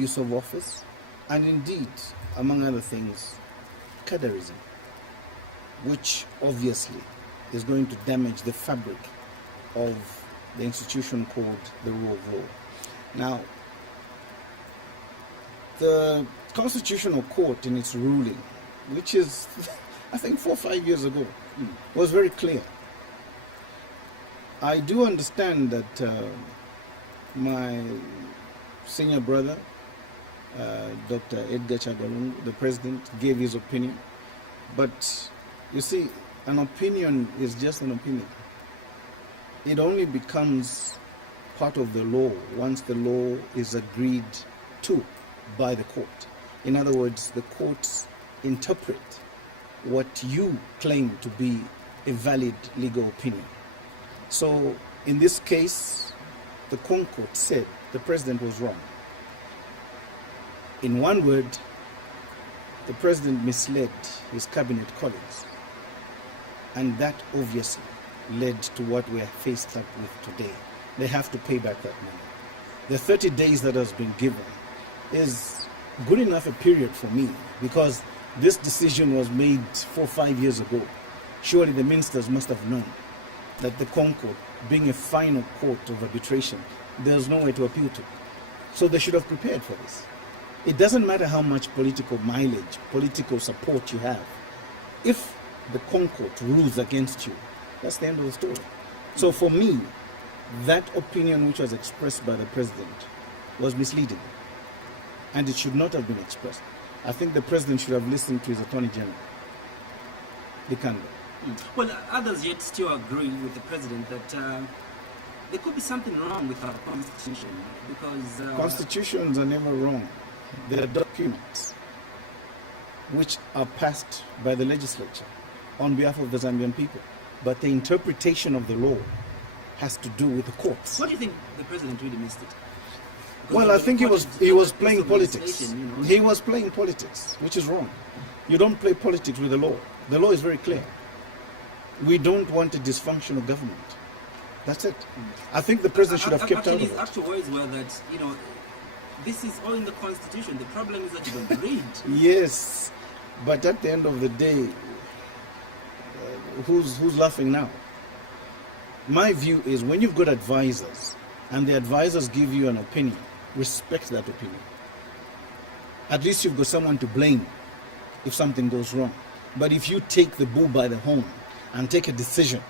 abuse of office, and indeed, among other things, cadreism, which obviously is going to damage the fabric of the institution called the rule of law. Now, the Constitutional Court in its ruling, which is, I think, 4 or 5 years ago, was very clear. I do understand that my senior brother, Dr. Edgar Chagalungu, the president, gave his opinion. But you see, an opinion is just an opinion. It only becomes part of the law once the law is agreed to by the court. In other words, the courts interpret what you claim to be a valid legal opinion. So in this case, the Concord said the president was wrong. In one word, the president misled his cabinet colleagues. And that obviously led to what we are faced up with today. They have to pay back that money. The 30 days that has been given is good enough a period for me, because this decision was made 4 or 5 years ago. Surely the ministers must have known that the Concord, being a final court of arbitration, there's nowhere to appeal to. So they should have prepared for this. It doesn't matter how much political mileage, political support you have. If the Concord rules against you, that's the end of the story. So for me, that opinion which was expressed by the president was misleading. And it should not have been expressed. I think the president should have listened to his attorney general, the candidate. Well, others yet still agree with the president that there could be something wrong with our constitution, because constitutions are never wrong. They are documents which are passed by the legislature on behalf of the Zambian people. But the interpretation of the law has to do with the courts. What do you think the president really missed it? Well, I think he was playing politics. He was playing politics, which is wrong. You don't play politics with the law. The law is very clear. We don't want a dysfunctional government. That's it. I think the president should have kept out of it. His actual words were that, this is all in the constitution. The problem is that you don't read. Yes, but at the end of the day, who's laughing now? My view is, when you've got advisors and the advisors give you an opinion, respect that opinion. At least you've got someone to blame if something goes wrong. But if you take the bull by the horn and take a decision,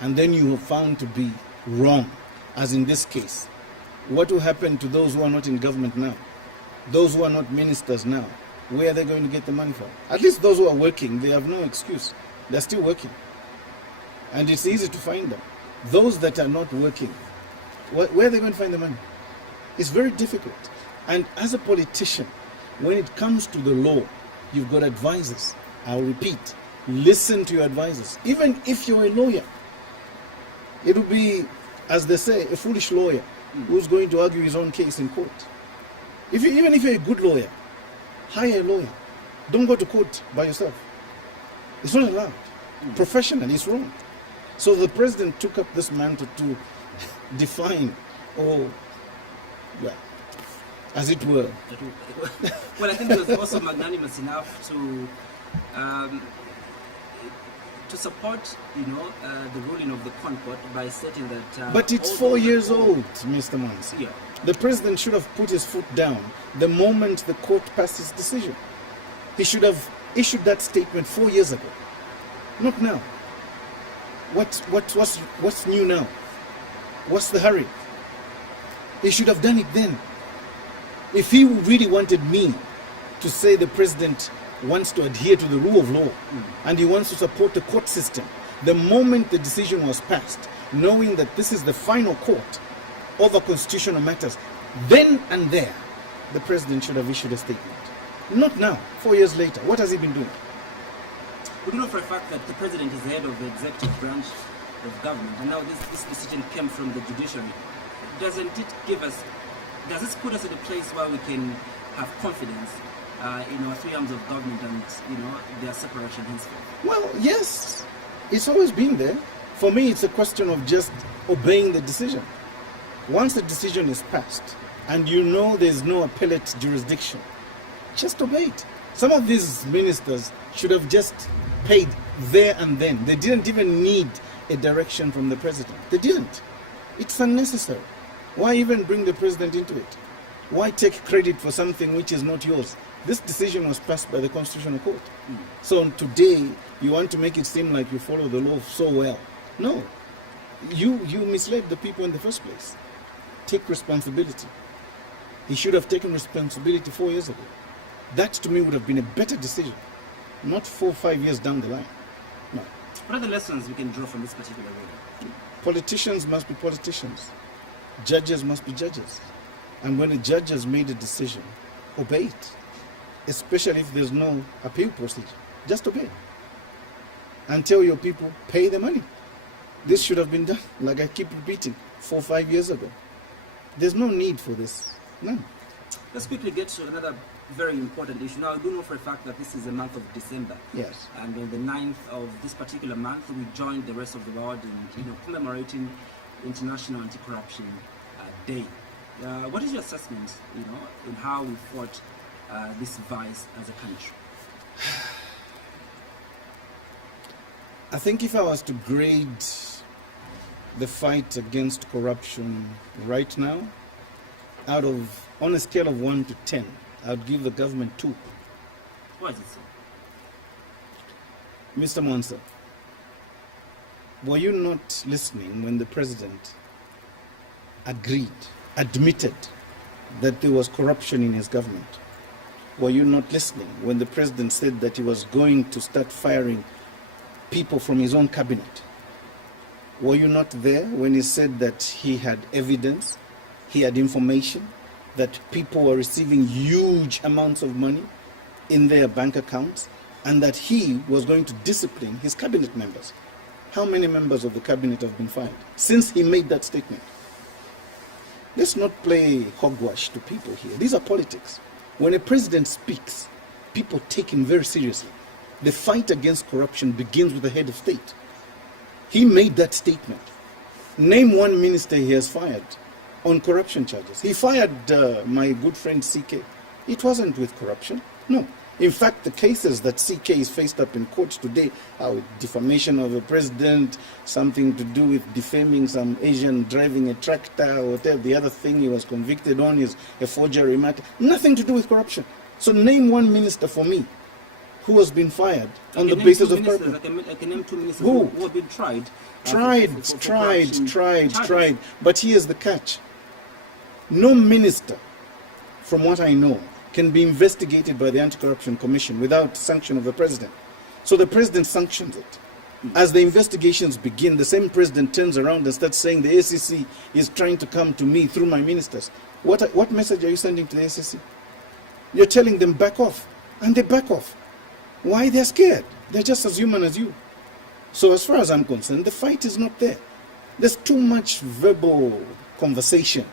and then you are found to be wrong, as in this case, what will happen to those who are not in government now? Those who are not ministers now? Where are they going to get the money from? At least those who are working, they have no excuse. They're still working. And it's easy to find them. Those that are not working, where are they going to find the money? It's very difficult. And as a politician, when it comes to the law, you've got advisors. I'll repeat, listen to your advisors. Even if you're a lawyer, it will be, as they say, a foolish lawyer who's going to argue his own case in court. Even if you're a good lawyer, hire a lawyer. Don't go to court by yourself. It's not allowed. Professionally, it's wrong. So the president took up this mantle to define, as it were. Well, I think it was also magnanimous enough to support, the ruling of the Concord by stating that... but it's 4 years old, Mr. Mansi. Yeah. The president should have put his foot down the moment the court passed his decision. He should have issued that statement 4 years ago. Not now. What's new now? What's the hurry? He should have done it then. If he really wanted me to say the president wants to adhere to the rule of law and he wants to support the court system, the moment the decision was passed, knowing that this is the final court over constitutional matters, then and there, the president should have issued a statement. Not now, 4 years later. What has he been doing? We do know for a fact that the president is the head of the executive branch of government, and now this decision came from the judiciary. Does this put us in a place where we can have confidence in our three arms of government and their separation henceforth? Well, yes, it's always been there. For me, it's a question of just obeying the decision. Once the decision is passed, and you know there's no appellate jurisdiction, just obey it. Some of these ministers should have just paid there and then. They didn't even need a direction from the president. They didn't. It's unnecessary. Why even bring the president into it? Why take credit for something which is not yours? This decision was passed by the Constitutional Court. So today, you want to make it seem like you follow the law so well. No. You misled the people in the first place. Take responsibility. He should have taken responsibility 4 years ago. That to me would have been a better decision. Not 4 or 5 years down the line. No. What are the lessons we can draw from this particular ruling? Politicians must be politicians. Judges must be judges. And when a judge has made a decision, obey it. Especially if there's no appeal procedure. Just obey it. And tell your people, pay the money. This should have been done, like I keep repeating, 4 or 5 years ago. There's no need for this. None. Let's quickly get to another very important issue. Now, I do know for a fact that this is the month of December. Yes. And on the 9th of this particular month, we joined the rest of the world in commemorating International Anti-Corruption Day. What is your assessment, in how we fought this vice as a country? I think if I was to grade the fight against corruption right now, on a scale of 1 to 10, I would give the government 2. Why is it so? Mr. Mwansa, were you not listening when the president admitted that there was corruption in his government? Were you not listening when the president said that he was going to start firing people from his own cabinet? Were you not there when he said that he had evidence, he had information, that people were receiving huge amounts of money in their bank accounts, and that he was going to discipline his cabinet members? How many members of the cabinet have been fired since he made that statement? Let's not play hogwash to people here. These are politics. When a president speaks, people take him very seriously. The fight against corruption begins with the head of state. He made that statement. Name one minister he has fired on corruption charges. He fired my good friend CK. It wasn't with corruption. No. In fact, the cases that CK is faced up in court today are with defamation of a president, something to do with defaming some Asian driving a tractor, or whatever. The other thing he was convicted on is a forgery matter. Nothing to do with corruption. So name one minister for me who has been fired on the basis of corruption. I can name 2 ministers who have been tried. Tried. But here's the catch. No minister, from what I know, can be investigated by the Anti-Corruption Commission without sanction of the president. So the president sanctions it. As the investigations begin, the same president turns around and starts saying the ACC is trying to come to me through my ministers. What message are you sending to the ACC? You're telling them back off, and they back off. Why? They're scared. They're just as human as you. So as far as I'm concerned, the fight is not there. There's too much verbal conversation,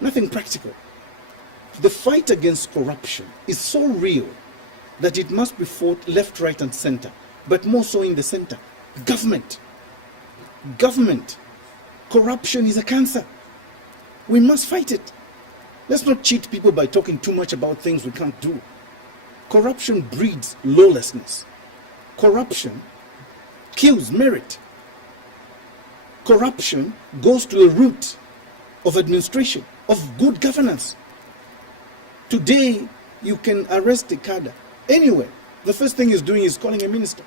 nothing practical. The fight against corruption is so real that it must be fought left, right, and center, but more so in the center. Government. Corruption is a cancer. We must fight it. Let's not cheat people by talking too much about things we can't do. Corruption breeds lawlessness. Corruption kills merit. Corruption goes to the root of administration, of good governance. Today, you can arrest a cadre anywhere. The first thing he's doing is calling a minister.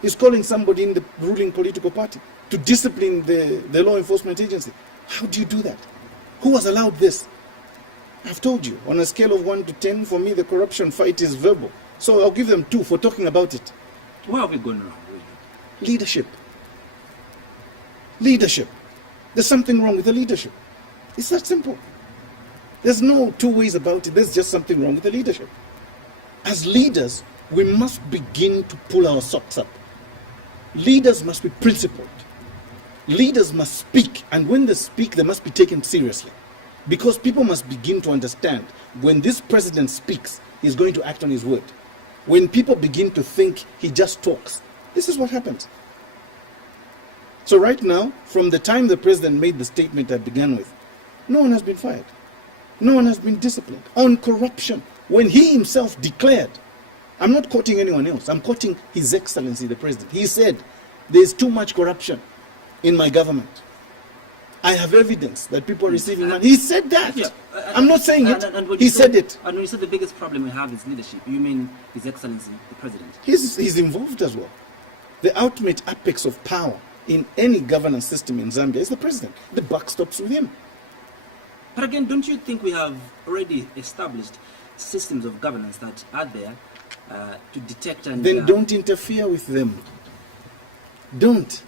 He's calling somebody in the ruling political party to discipline the law enforcement agency. How do you do that? Who has allowed this? I've told you, on a scale of 1 to 10, for me, the corruption fight is verbal. So I'll give them 2 for talking about it. Where are we going wrong? Leadership. There's something wrong with the leadership. It's that simple. There's no 2 ways about it. There's just something wrong with the leadership. As leaders, we must begin to pull our socks up. Leaders must be principled. Leaders must speak, and when they speak, they must be taken seriously. Because people must begin to understand when this president speaks, he's going to act on his word. When people begin to think he just talks, this is what happens. So right now, from the time the president made the statement I began with, no one has been fired. No one has been disciplined on corruption when he himself declared. I'm not quoting anyone else. I'm quoting His Excellency the President. He said, there's too much corruption in my government. I have evidence that people are receiving money. He said that. Yeah. I'm not saying it. He said it. And when you said the biggest problem we have is leadership, you mean His Excellency the President? He's involved as well. The ultimate apex of power in any governance system in Zambia is the President. The buck stops with him. But again, don't you think we have already established systems of governance that are there to detect and... Then don't interfere with them. Don't.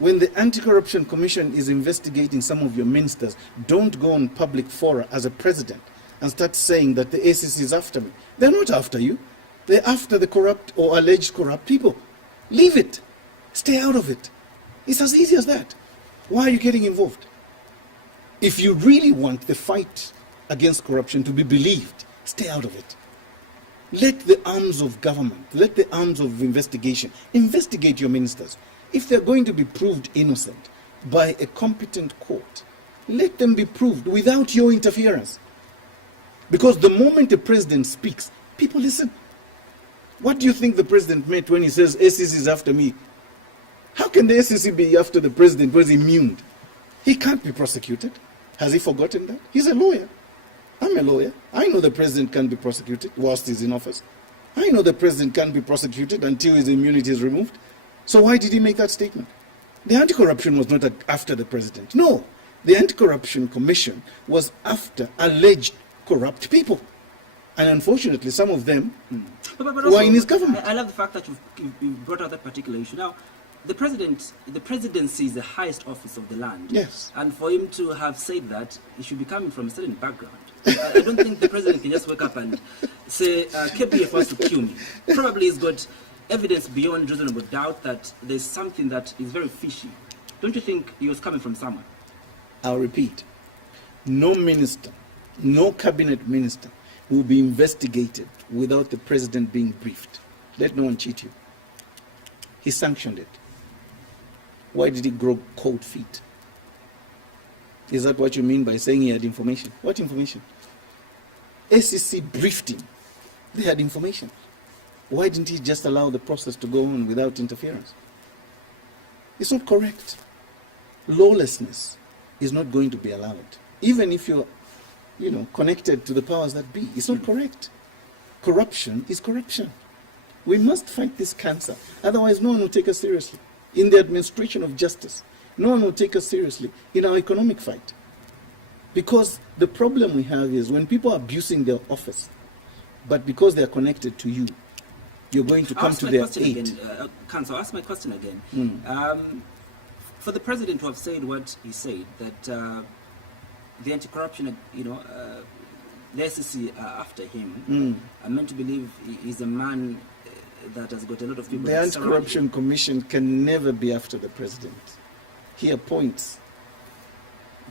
When the Anti-Corruption Commission is investigating some of your ministers, don't go on public fora as a president and start saying that the ACC is after me. They're not after you. They're after the corrupt or alleged corrupt people. Leave it. Stay out of it. It's as easy as that. Why are you getting involved? If you really want the fight against corruption to be believed, stay out of it. Let the arms of government, let the arms of investigation, investigate your ministers. If they're going to be proved innocent by a competent court, let them be proved without your interference. Because the moment the president speaks, people listen. What do you think the president meant when he says, ACC is after me? How can the ACC be after the president who is immune? He can't be prosecuted. Has he forgotten that? He's a lawyer. I'm a lawyer. I know the president can't be prosecuted whilst he's in office. I know the president can't be prosecuted until his immunity is removed. So why did he make that statement? The anti-corruption was not after the president. No, the Anti-Corruption Commission was after alleged corrupt people. And unfortunately, some of them were in his government. I love the fact that you've brought out that particular issue. Now, the presidency is the highest office of the land. Yes. And for him to have said that, he should be coming from a certain background. I don't think the president can just wake up and say, KPF wants to kill me. Probably he's got evidence beyond reasonable doubt that there's something that is very fishy. Don't you think he was coming from somewhere? I'll repeat. No minister, no cabinet minister will be investigated without the president being briefed. Let no one cheat you. He sanctioned it. Why did he grow cold feet? Is that what you mean by saying he had information? What information? ACC briefed him. They had information. Why didn't he just allow the process to go on without interference? It's not correct. Lawlessness is not going to be allowed. Even if you're, connected to the powers that be. It's not correct. Corruption is corruption. We must fight this cancer. Otherwise, no one will take us seriously. In the administration of justice, no one will take us seriously in our economic fight. Because the problem we have is when people are abusing their office, but because they are connected to you, you're going to come to their aid. Council, I'll ask my question again. For the president to have said what he said, that the anti-corruption, the SEC are after him, I'm meant to believe he's a man that has got a lot of people. The Anti-Corruption Commission can never be after the president. He appoints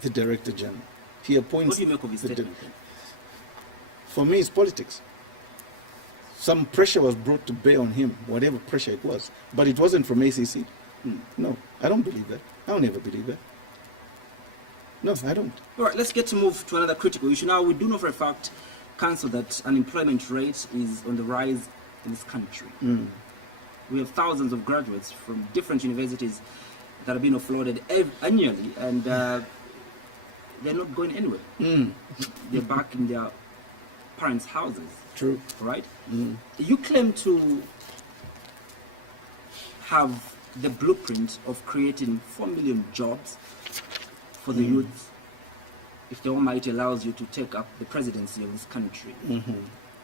the Director General. He appoints. What do you make of his statement? For me, it's politics. Some pressure was brought to bear on him, whatever pressure it was. But it wasn't from ACC. No, I don't believe that. I'll never believe that. No, I don't. All right, let's get to move to another critical issue. Now, we do know for a fact, Council, that unemployment rate is on the rise in this country. We have thousands of graduates from different universities that are being offloaded annually, and they're not going anywhere. They're back in their parents' houses. True. Right? You claim to have the blueprint of creating 4 million jobs for the youth if the Almighty allows you to take up the presidency of this country.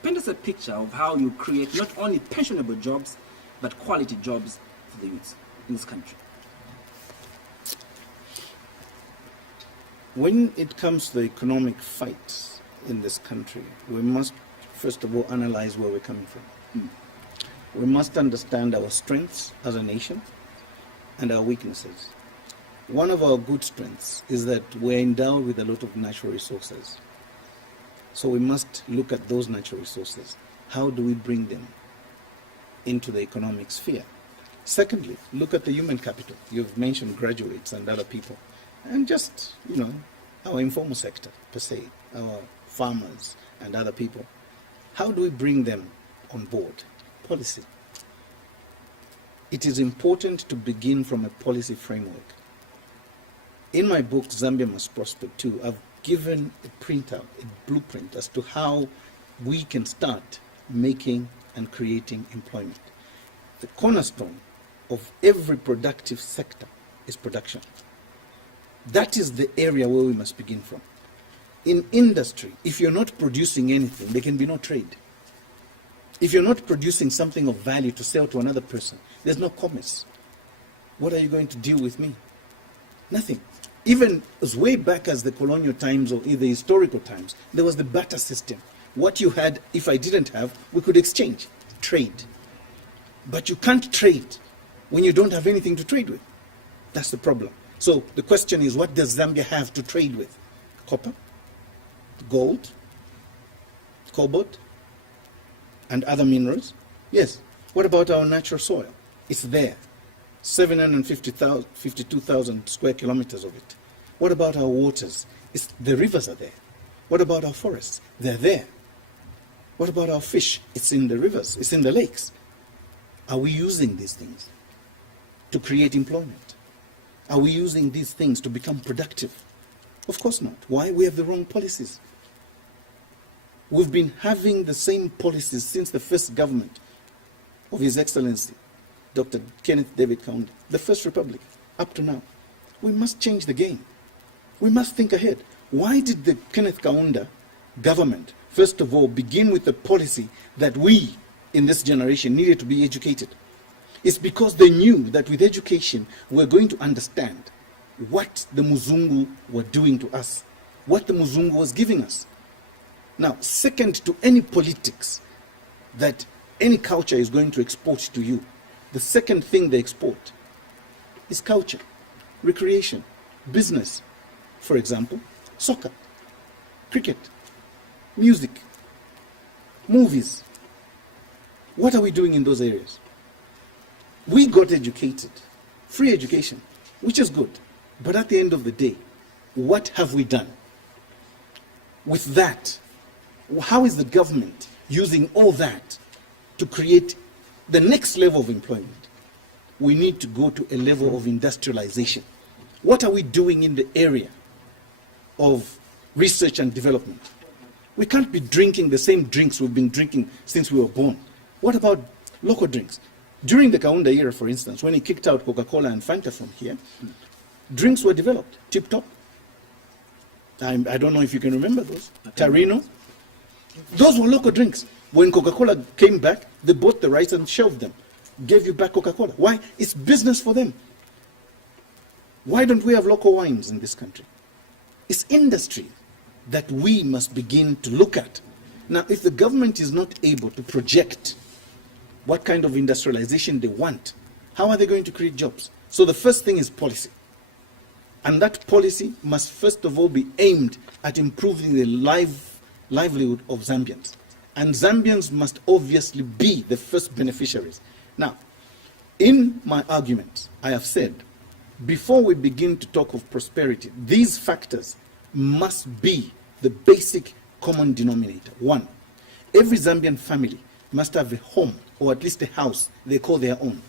Paint us a picture of how you create not only pensionable jobs, but quality jobs for the youth in this country. When it comes to the economic fight in this country, we must first of all analyze where we're coming from. We must understand our strengths as a nation and our weaknesses. One of our good strengths is that we're endowed with a lot of natural resources. So we must look at those natural resources. How do we bring them into the economic sphere? Secondly, look at the human capital. You've mentioned graduates and other people. And just, our informal sector per se, our farmers and other people. How do we bring them on board? Policy. It is important to begin from a policy framework. In my book, Zambia Must Prosper Too, I've given a printout, a blueprint as to how we can start making and creating employment. The cornerstone of every productive sector is production. That is the area where we must begin from. In industry, if you're not producing anything, there can be no trade. If you're not producing something of value to sell to another person, there's no commerce. What are you going to deal with me? Nothing. Even as way back as the colonial times or the historical times, there was the barter system. What you had, if I didn't have, we could exchange, trade. But you can't trade when you don't have anything to trade with. That's the problem. So the question is, what does Zambia have to trade with? Copper, gold, cobalt, and other minerals? Yes. What about our natural soil? It's there. 752,000 square kilometers of it. What about our waters? The rivers are there. What about our forests? They're there. What about our fish? It's in the rivers. It's in the lakes. Are we using these things to create employment? Are we using these things to become productive? Of course not. Why? We have the wrong policies. We've been having the same policies since the first government of His Excellency, Dr. Kenneth David Kaunda, the First Republic, up to now. We must change the game. We must think ahead. Why did the Kenneth Kaunda government, first of all, begin with the policy that we, in this generation, needed to be educated? It's because they knew that with education, we're going to understand what the Muzungu were doing to us, what the Muzungu was giving us. Now, second to any politics that any culture is going to export to you, the second thing they export is culture, recreation, business. For example, soccer, cricket, music, movies. What are we doing in those areas? We got educated, free education, which is good. But at the end of the day, what have we done? With that, how is the government using all that to create the next level of employment? We need to go to a level of industrialization. What are we doing in the area of research and development? We can't be drinking the same drinks we've been drinking since we were born. What about local drinks? During the Kaunda era, for instance, when he kicked out Coca-Cola and Fanta from here, drinks were developed. Tip Top. I don't know if you can remember those. Tarino. Those were local drinks. When Coca-Cola came back, they bought the rights and shelved them. Gave you back Coca-Cola. Why? It's business for them. Why don't we have local wines in this country? It's industry that we must begin to look at. Now, if the government is not able to project what kind of industrialization they want, how are they going to create jobs? So the first thing is policy. And that policy must first of all be aimed at improving the livelihood of Zambians. And Zambians must obviously be the first beneficiaries. Now, in my argument, I have said, before we begin to talk of prosperity, these factors must be the basic common denominator. One, every Zambian family must have a home, or at least a house they call their own.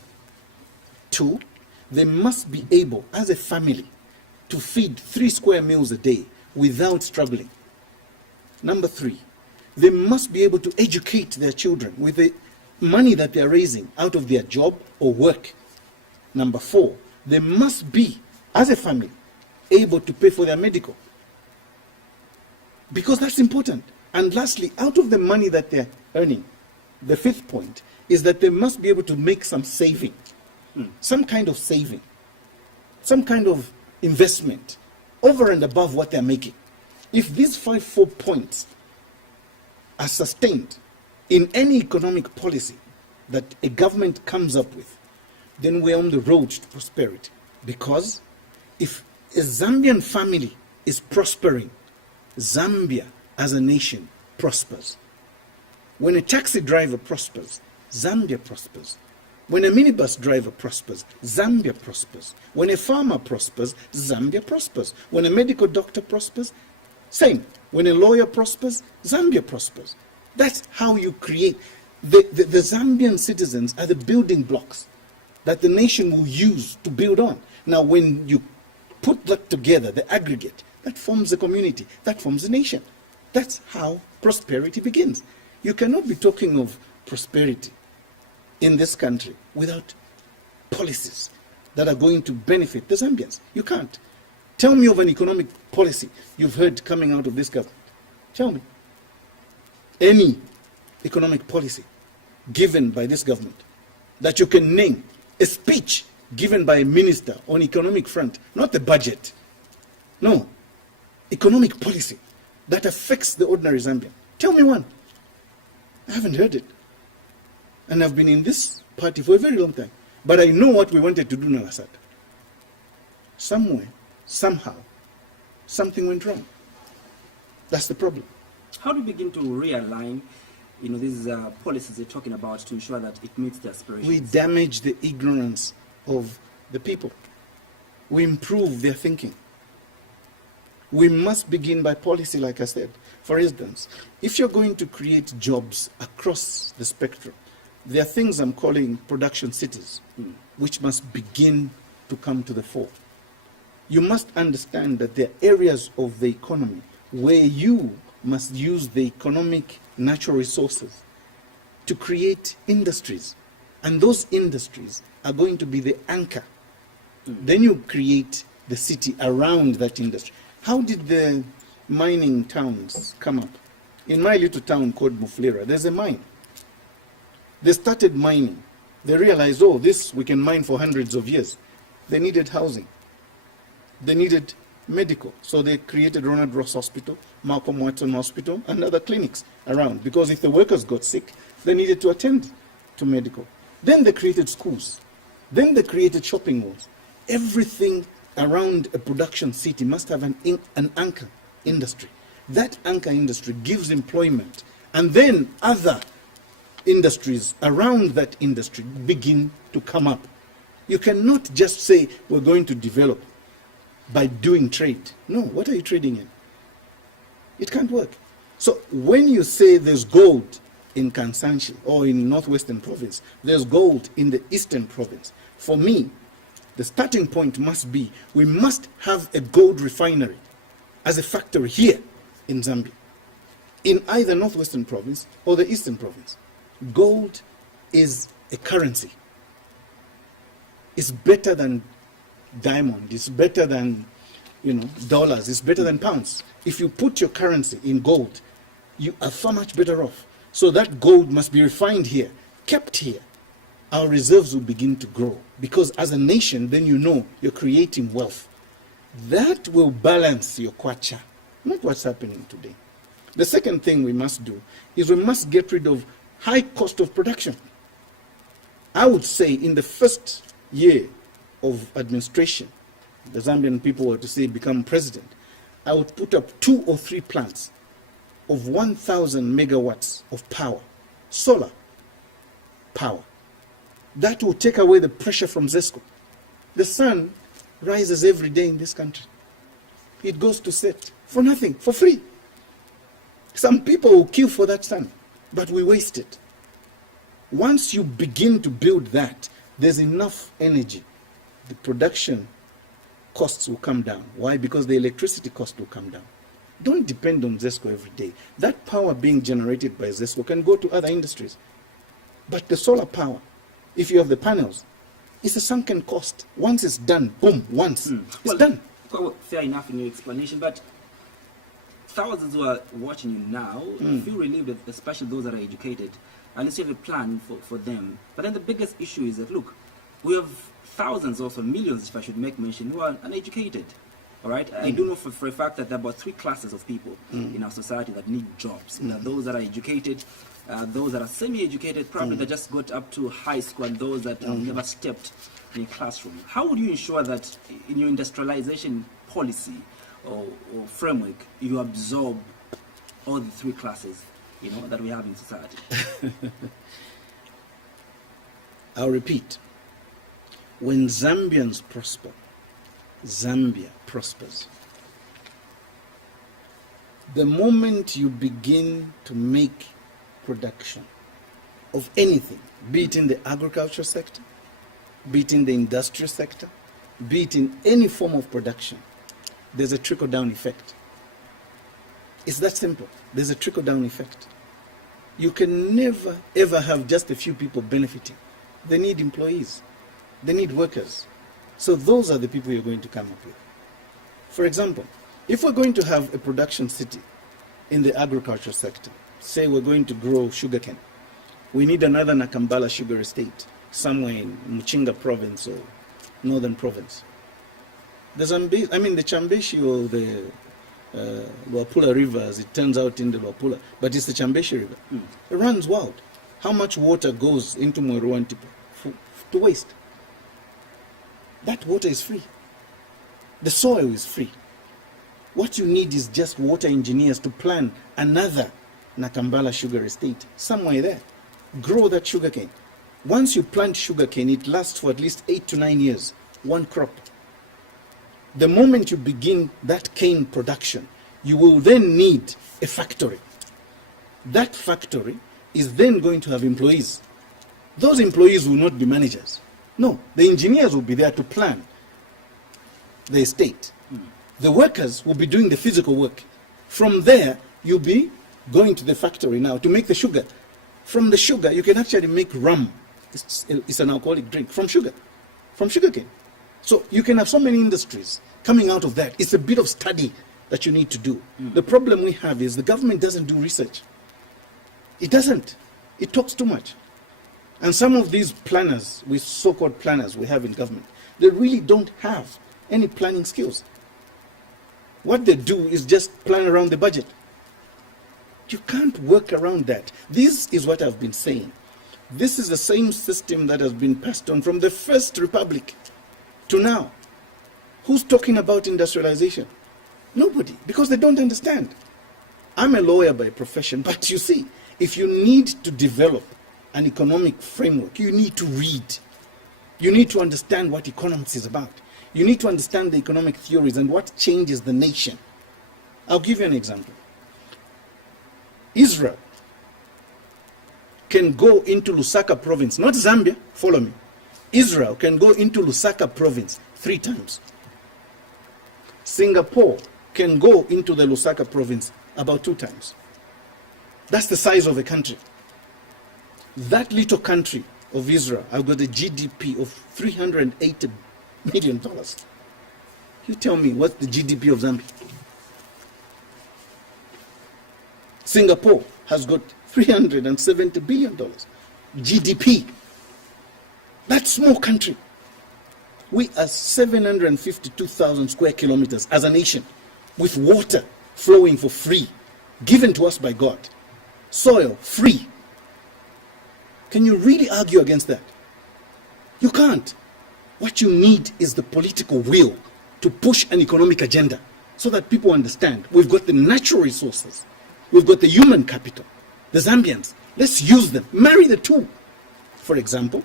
Two, they must be able, as a family, to feed 3 square meals a day without struggling. Number three, they must be able to educate their children with the money that they are raising out of their job or work. Number four, they must be, as a family, able to pay for their medical. Because that's important. And lastly, out of the money that they're earning, the fifth point is that they must be able to make some saving, some kind of saving, some kind of investment over and above what they're making. If these 4 points are sustained in any economic policy that a government comes up with, then we're on the road to prosperity. Because if a Zambian family is prospering, Zambia as a nation prospers. When a taxi driver prospers, Zambia prospers. When a minibus driver prospers, Zambia prospers. When a farmer prospers, Zambia prospers. When a medical doctor prospers, same. When a lawyer prospers, Zambia prospers. That's how you create. The Zambian citizens are the building blocks that the nation will use to build on. Now, when you put that together, the aggregate, that forms the community, that forms the nation. That's how prosperity begins. You cannot be talking of prosperity in this country without policies that are going to benefit the Zambians. You can't. Tell me of an economic policy you've heard coming out of this government. Tell me. Any economic policy given by this government that you can name, a speech given by a minister on economic front, not the budget. No. Economic policy that affects the ordinary Zambian. Tell me one. I haven't heard it. And I've been in this party for a very long time. But I know what we wanted to do now, Assad. Somewhere, somehow, something went wrong. That's the problem. How do you begin to realign, these policies you're talking about to ensure that it meets the aspirations? We damage the ignorance of the people. We improve their thinking. We must begin by policy, like I said. For instance, if you're going to create jobs across the spectrum, there are things I'm calling production cities, which must begin to come to the fore. You must understand that there are areas of the economy where you must use the economic natural resources to create industries. And those industries are going to be the anchor. Then you create the city around that industry. How did the mining towns come up? In my little town called Muflira, there's a mine. They started mining. They realized, oh, this we can mine for hundreds of years. They needed housing. They needed medical. So they created Ronald Ross Hospital, Malcolm Watson Hospital, and other clinics around. Because if the workers got sick, they needed to attend to medical. Then they created schools. Then they created shopping malls. Everything around a production city must have an anchor industry. That anchor industry gives employment. And then other industries around that industry begin to come up. You cannot just say we're going to develop by doing trade. No, what are you trading in? It can't work. So when you say there's gold in Kansanshi or in Northwestern Province, there's gold in the Eastern Province, for me, the starting point must be we must have a gold refinery as a factory here in Zambia, in either Northwestern Province or the Eastern Province. Gold is a currency. It's better than diamond. It's better than, dollars. It's better than pounds. If you put your currency in gold, you are far much better off. So that gold must be refined here, kept here. Our reserves will begin to grow. Because as a nation, then you're creating wealth. That will balance your kwacha, not what's happening today. The second thing we must do is we must get rid of high cost of production. I would say in the first year of administration, the Zambian people were to say become president, I would put up 2 or 3 plants of 1,000 megawatts of power, solar power. That will take away the pressure from ZESCO. The sun rises every day in this country. It goes to set for nothing, for free. Some people will kill for that sun, but we waste it. Once you begin to build that, there's enough energy. The production costs will come down. Why? Because the electricity cost will come down. Don't depend on ZESCO every day. That power being generated by ZESCO can go to other industries. But the solar power, if you have the panels, it's a sunken cost. Once it's done, boom, it's done. Well, fair enough in your explanation, but thousands who are watching you now feel relieved, especially those that are educated, unless you have a plan for them. But then the biggest issue is that, look, we have thousands, also millions, if I should make mention, who are uneducated. All right? I do know for a fact that there are about 3 classes of people in our society that need jobs. There are those that are educated, those that are semi-educated, probably that just got up to high school, and those that have never stepped in a classroom. How would you ensure that in your industrialization policy or framework, you absorb all the 3 classes, that we have in society? I'll repeat. When Zambians prosper, Zambia prospers. The moment you begin to make production of anything, be it in the agriculture sector, be it in the industrial sector, be it in any form of production, there's a trickle-down effect. It's that simple. There's a trickle-down effect. You can never, ever have just a few people benefiting. They need employees. They need workers. So those are the people you're going to come up with. For example, if we're going to have a production city in the agriculture sector, say we're going to grow sugarcane, we need another Nakambala sugar estate somewhere in Muchinga province or northern province. The Chambeshi or the Luapula River, as it turns out in the Luapula, but it's the Chambeshi River. It runs wild. How much water goes into Mweruantipo to waste? That water is free. The soil is free. What you need is just water engineers to plan another Nakambala sugar estate somewhere there. Grow that sugarcane. Once you plant sugarcane, it lasts for at least 8 to 9 years, one crop. The moment you begin that cane production, you will then need a factory. That factory is then going to have employees. Those employees will not be managers. No, the engineers will be there to plan the estate. The workers will be doing the physical work. From there, you'll be going to the factory now to make the sugar. From the sugar, you can actually make rum. It's an alcoholic drink from sugar, from sugarcane. So you can have so many industries coming out of that. It's a bit of study that you need to do. The problem we have is the government doesn't do research. It doesn't. It talks too much. And some of these planners, with so-called planners we have in government, they really don't have any planning skills. What they do is just plan around the budget. You can't work around that. This is what I've been saying. This is the same system that has been passed on from the First Republic to now. Who's talking about industrialization? Nobody, because they don't understand. I'm a lawyer by profession, but you see, if you need to develop an economic framework, you need to read. You need to understand what economics is about. You need to understand the economic theories and what changes the nation. I'll give you an example. Israel can go into Lusaka province, not Zambia, follow me. Israel can go into Lusaka province 3 times. Singapore can go into the Lusaka province about 2 times. That's the size of a country. That little country of Israel, I've got a GDP of $380 million. You tell me what's the GDP of Zambia? Singapore has got $370 billion GDP. That small country. We are 752,000 square kilometers as a nation, with water flowing for free, given to us by God. Soil free. Can you really argue against that? You can't. What you need is the political will to push an economic agenda so that people understand we've got the natural resources, we've got the human capital, the Zambians. Let's use them. Marry the two. For example,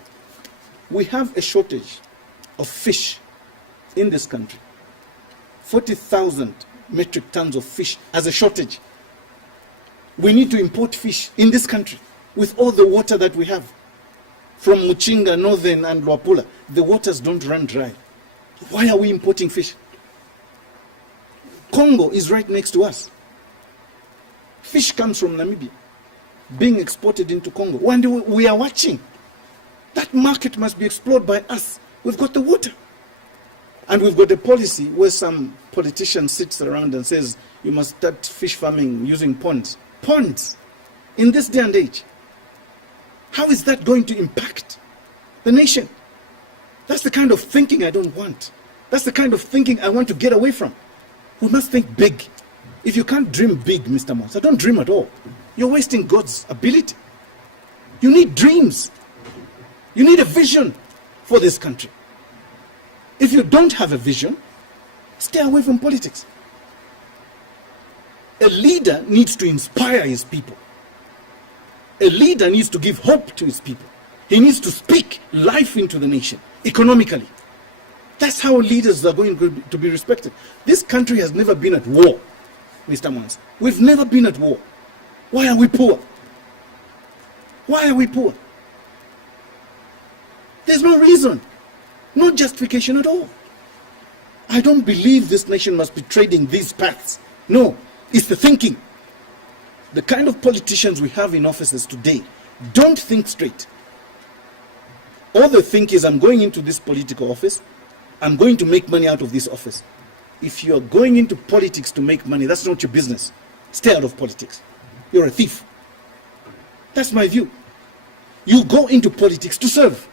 we have a shortage of fish in this country. 40,000 metric tons of fish as a shortage. We need to import fish in this country with all the water that we have. From Muchinga, Northern and Luapula, the waters don't run dry. Why are we importing fish? Congo is right next to us. Fish comes from Namibia, being exported into Congo. When we are watching, that market must be explored by us. We've got the water. And we've got a policy where some politician sits around and says, you must start fish farming using ponds. Ponds! In this day and age. How is that going to impact the nation? That's the kind of thinking I don't want. That's the kind of thinking I want to get away from. We must think big. If you can't dream big, Mr. Monsa, don't dream at all. You're wasting God's ability. You need dreams. You need a vision for this country. If you don't have a vision, stay away from politics. A leader needs to inspire his people. A leader needs to give hope to his people. He needs to speak life into the nation, economically. That's how leaders are going to be respected. This country has never been at war, Mr. Mwansa. We've never been at war. Why are we poor? Why are we poor? There's no reason, no justification at all. I don't believe this nation must be trading these paths. No, it's the thinking. The kind of politicians we have in offices today don't think straight. All they think is, I'm going into this political office, I'm going to make money out of this office. If you're going into politics to make money, that's not your business. Stay out of politics. You're a thief. That's my view. You go into politics to serve.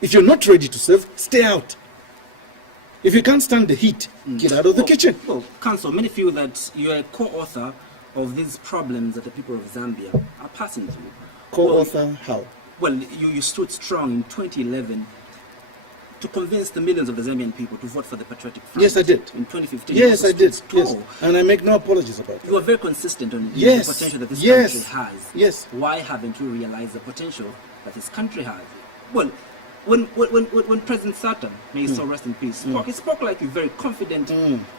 If you're not ready to serve, stay out. If you can't stand the heat, get out of the kitchen. Well, Council, many feel that you're a co-author of these problems that the people of Zambia are passing through. Co-author, how? Well, you stood strong in 2011 to convince the millions of the Zambian people to vote for the Patriotic Front. Yes, I did. In 2015. Yes, I did. Yes. And I make no apologies about it. You are very consistent on the potential that this country has. Yes. Why haven't you realized the potential that this country has? Well, when President Satan, may he so rest in peace, spoke, he spoke like you're very confident.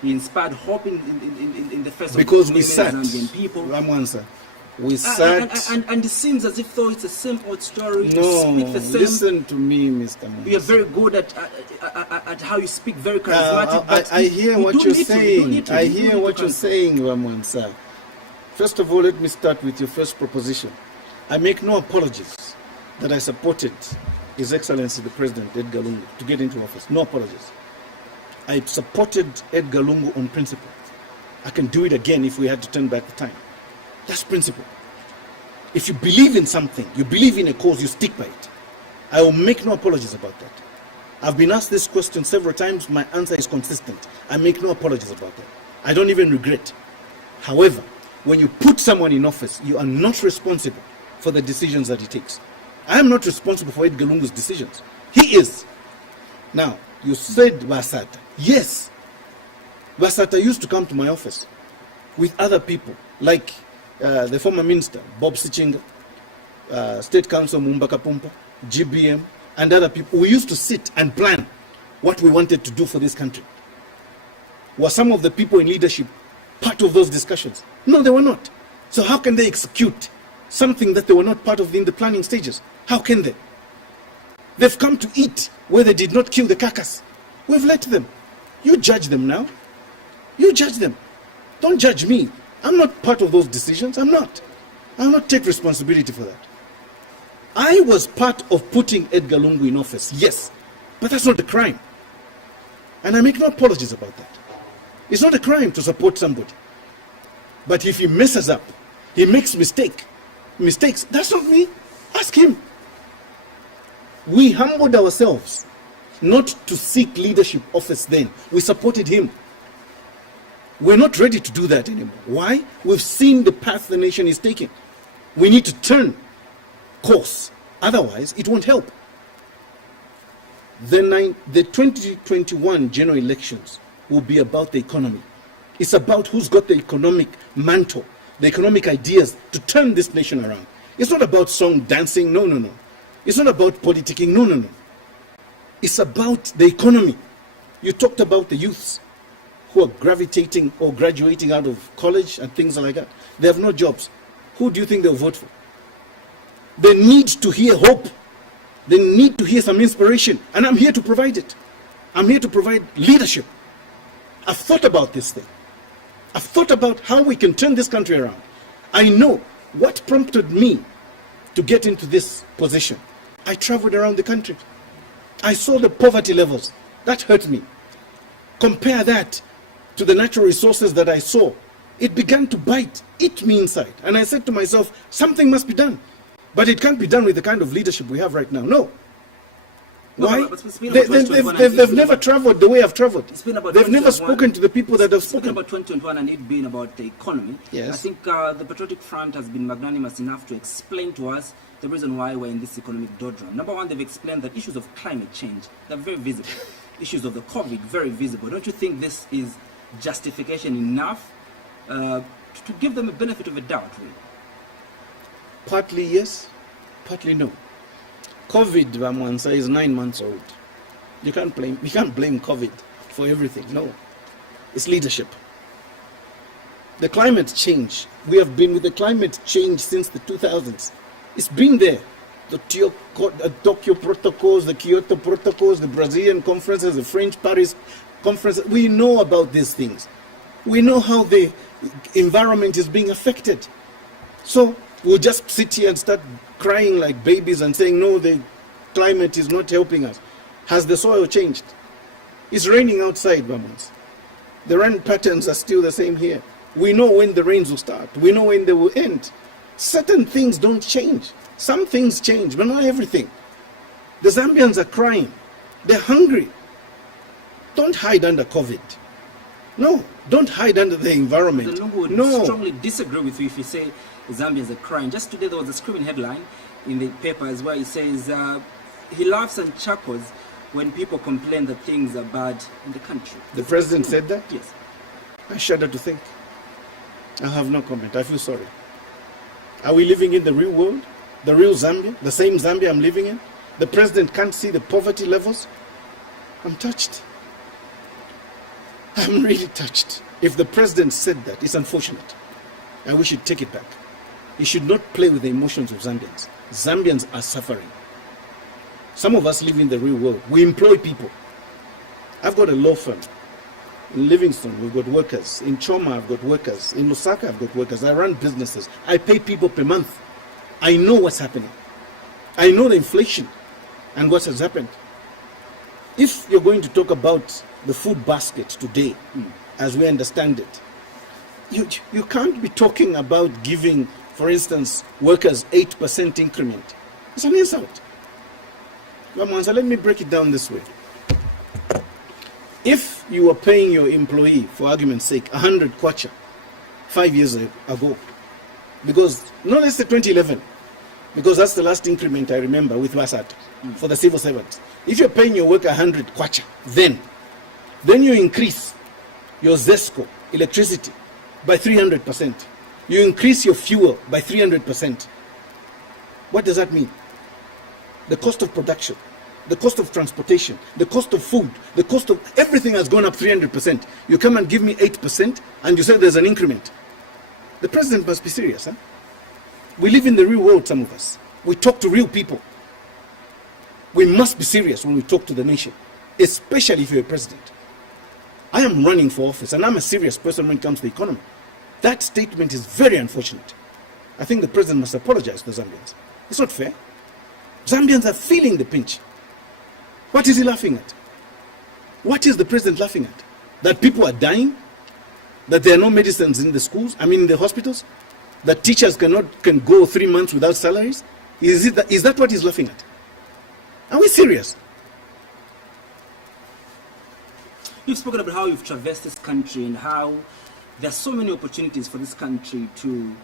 He inspired hope in the face because of we the sat, Zambian people. Ramwansa. We sat. And it seems as if though it's the same old story. No, you speak the same. Listen to me, Mr. Mwansa. You're very good at how you speak, very charismatic. But I hear what you're saying. I hear what you're saying, Ramwansa. First of all, let me start with your first proposition. I make no apologies that I supported His Excellency the President Edgar Lungu to get into office. No apologies. I supported Edgar Lungu on principle. I can do it again if we had to turn back the time. That's principle. If you believe in something, you believe in a cause, you stick by it. I will make no apologies about that. I've been asked this question several times. My answer is consistent. I make no apologies about that. I don't even regret. However, when you put someone in office, you are not responsible for the decisions that he takes. I am not responsible for Edgar Lungu's decisions. He is. Now, you said Basata. Yes. Basata used to come to my office with other people, like the former minister, Bob Sichinga, State Council Mumbaka Pumpa, GBM, and other people. We used to sit and plan what we wanted to do for this country. Were some of the people in leadership part of those discussions? No, they were not. So how can they execute something that they were not part of in the planning stages? How can they? They've come to eat where they did not kill the carcass. We've let them. You judge them now. You judge them. Don't judge me. I'm not part of those decisions. I'm not. I'll not take responsibility for that. I was part of putting Edgar Lungu in office, yes, but that's not a crime. And I make no apologies about that. It's not a crime to support somebody. But if he messes up, he makes mistakes, that's not me. Ask him. We humbled ourselves not to seek leadership office then. We supported him. We're not ready to do that anymore. Why? We've seen the path the nation is taking. We need to turn course. Otherwise, it won't help. The 2021 general elections will be about the economy. It's about who's got the economic mantle, the economic ideas to turn this nation around. It's not about song dancing. No, no, no. It's not about politicking. No, no, no. It's about the economy. You talked about the youths who are gravitating or graduating out of college and things like that. They have no jobs. Who do you think they'll vote for? They need to hear hope. They need to hear some inspiration. And I'm here to provide it. I'm here to provide leadership. I've thought about this thing. I've thought about how we can turn this country around. I know what prompted me to get into this position. I traveled around the country. I saw the poverty levels. That hurt me. Compare that to the natural resources that I saw. It began to eat me inside. And I said to myself, something must be done. But it can't be done with the kind of leadership we have right now. No. Why? They've never traveled the way I've traveled. They've never spoken to the people that have spoken. About 2021 and it being about the economy, yes. I think the Patriotic Front has been magnanimous enough to explain to us the reason why we're in this economic doldrum. Number one, they've explained that issues of climate change, they're very visible. Issues of the COVID, very visible. Don't you think this is justification enough to give them a benefit of a doubt, really? Partly yes, partly no. COVID, Vamwansa, is 9 months old. You can't blame COVID for everything. No. It's leadership. The climate change. We have been with the climate change since the 2000s. It's been there. The Tokyo protocols, the Kyoto protocols, the Brazilian conferences, the French Paris conferences. We know about these things. We know how the environment is being affected. So we'll just sit here and start crying like babies and saying, no, the climate is not helping us. Has the soil changed? It's raining outside, Vamos. The rain patterns are still the same here. We know when the rains will start. We know when they will end. Certain things don't change. Some things change, but not everything. The Zambians are crying. They're hungry. Don't hide under COVID. No, don't hide under the environment. The Lungu would no. strongly disagree with you if you say Zambians are crying. Just today there was a screaming headline in the papers where it says he laughs and chuckles when people complain that things are bad in the country. The president said that? Yes. I shudder to think. I have no comment. I feel sorry. Are we living in the real world? The real Zambia? The same Zambia I'm living in? The president can't see the poverty levels? I'm touched. I'm really touched. If the president said that, it's unfortunate. And we should take it back. He should not play with the emotions of Zambians. Zambians are suffering. Some of us live in the real world. We employ people. I've got a law firm. In Livingston, we've got workers. In Choma, I've got workers. In Lusaka, I've got workers. I run businesses. I pay people per month. I know what's happening. I know the inflation and what has happened. If you're going to talk about the food basket today, as we understand it, you can't be talking about giving, for instance, workers 8% increment. It's an insult. Let me break it down this way. If you were paying your employee, for argument's sake, 100 kwacha 5 years ago, because, no, let's say 2011, because that's the last increment I remember with Wasat for the civil servants. If you're paying your worker 100 kwacha, then you increase your ZESCO, electricity, by 300%. You increase your fuel by 300%. What does that mean? The cost of production, the cost of transportation, the cost of food, the cost of everything has gone up 300%. You come and give me 8% and you say there's an increment. The president must be serious, huh? We live in the real world, some of us. We talk to real people. We must be serious when we talk to the nation, especially if you're a president. I am running for office and I'm a serious person when it comes to the economy. That statement is very unfortunate. I think the president must apologize to the Zambians. It's not fair. Zambians are feeling the pinch. What is he laughing at? What is the president laughing at? That people are dying? That there are no medicines in the schools? I mean in the hospitals? That teachers can go 3 months without salaries? Is that what he's laughing at? Are we serious? You've spoken about how you've traversed this country and how there are so many opportunities for this country to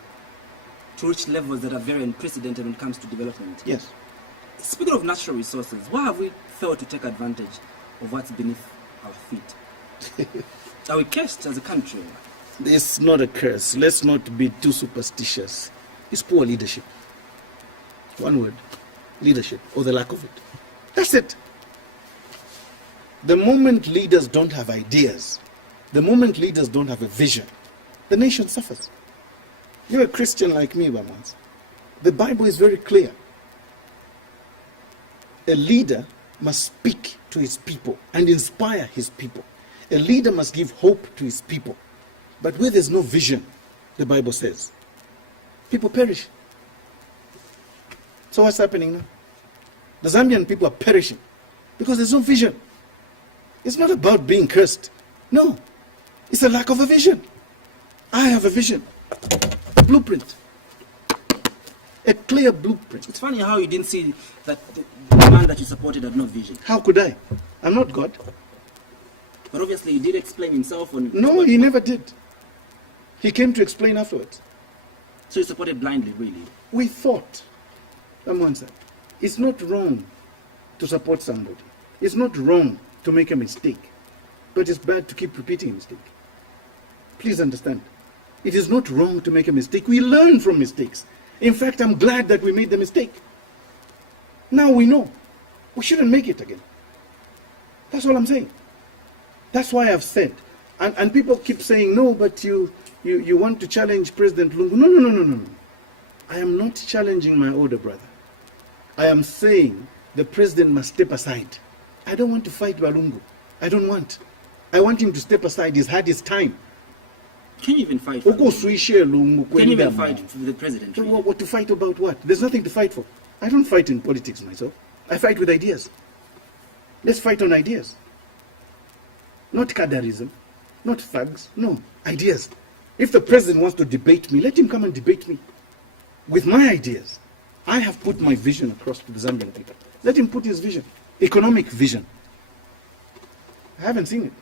reach levels that are very unprecedented when it comes to development. Yes. Speaking of natural resources, why have we failed to take advantage of what's beneath our feet? Are we cursed as a country? It's not a curse. Let's not be too superstitious. It's poor leadership. One word. Leadership, or the lack of it. That's it. The moment leaders don't have ideas, the moment leaders don't have a vision, the nation suffers. You're a Christian like me, Bamans. The Bible is very clear. A leader must speak to his people and inspire his people. A leader must give hope to his people. But where there's no vision, the Bible says, people perish. So what's happening now? The Zambian people are perishing because there's no vision. It's not about being cursed. No, it's a lack of a vision. I have a vision, a blueprint, a clear blueprint. It's funny how you didn't see that the man that you supported had no vision. How could I? I'm not God. But obviously he did explain himself on... No, he never did. He came to explain afterwards. So you supported blindly, really? We thought, someone said, it's not wrong to support somebody. It's not wrong to make a mistake. But it's bad to keep repeating a mistake. Please understand. It is not wrong to make a mistake. We learn from mistakes. In fact, I'm glad that we made the mistake. Now we know. We shouldn't make it again. That's all I'm saying. That's why I've said, and people keep saying, no, but you want to challenge President Lungu. No. I am not challenging my older brother. I am saying the president must step aside. I don't want to fight Balungu. I don't want. I want him to step aside. He's had his time. Can you even fight for Can you even fight for the president? So what to fight about what? There's nothing to fight for. I don't fight in politics myself. I fight with ideas. Let's fight on ideas. Not cadarism, not thugs, no, ideas. If the president wants to debate me, let him come and debate me with my ideas. I have put my vision across to the Zambian people. Let him put his vision, economic vision. I haven't seen it.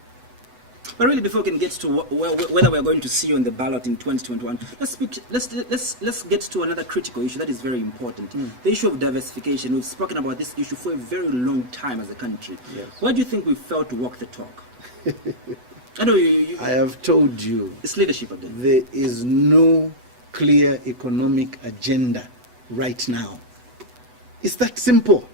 But really, before we can get to whether we're going to see you on the ballot in 2021, let's get to another critical issue that is very important. The issue of diversification. We've spoken about this issue for a very long time as a country. Yes. Why do you think we failed to walk the talk? I know I have told you. It's leadership again. There is no clear economic agenda right now. It's that simple.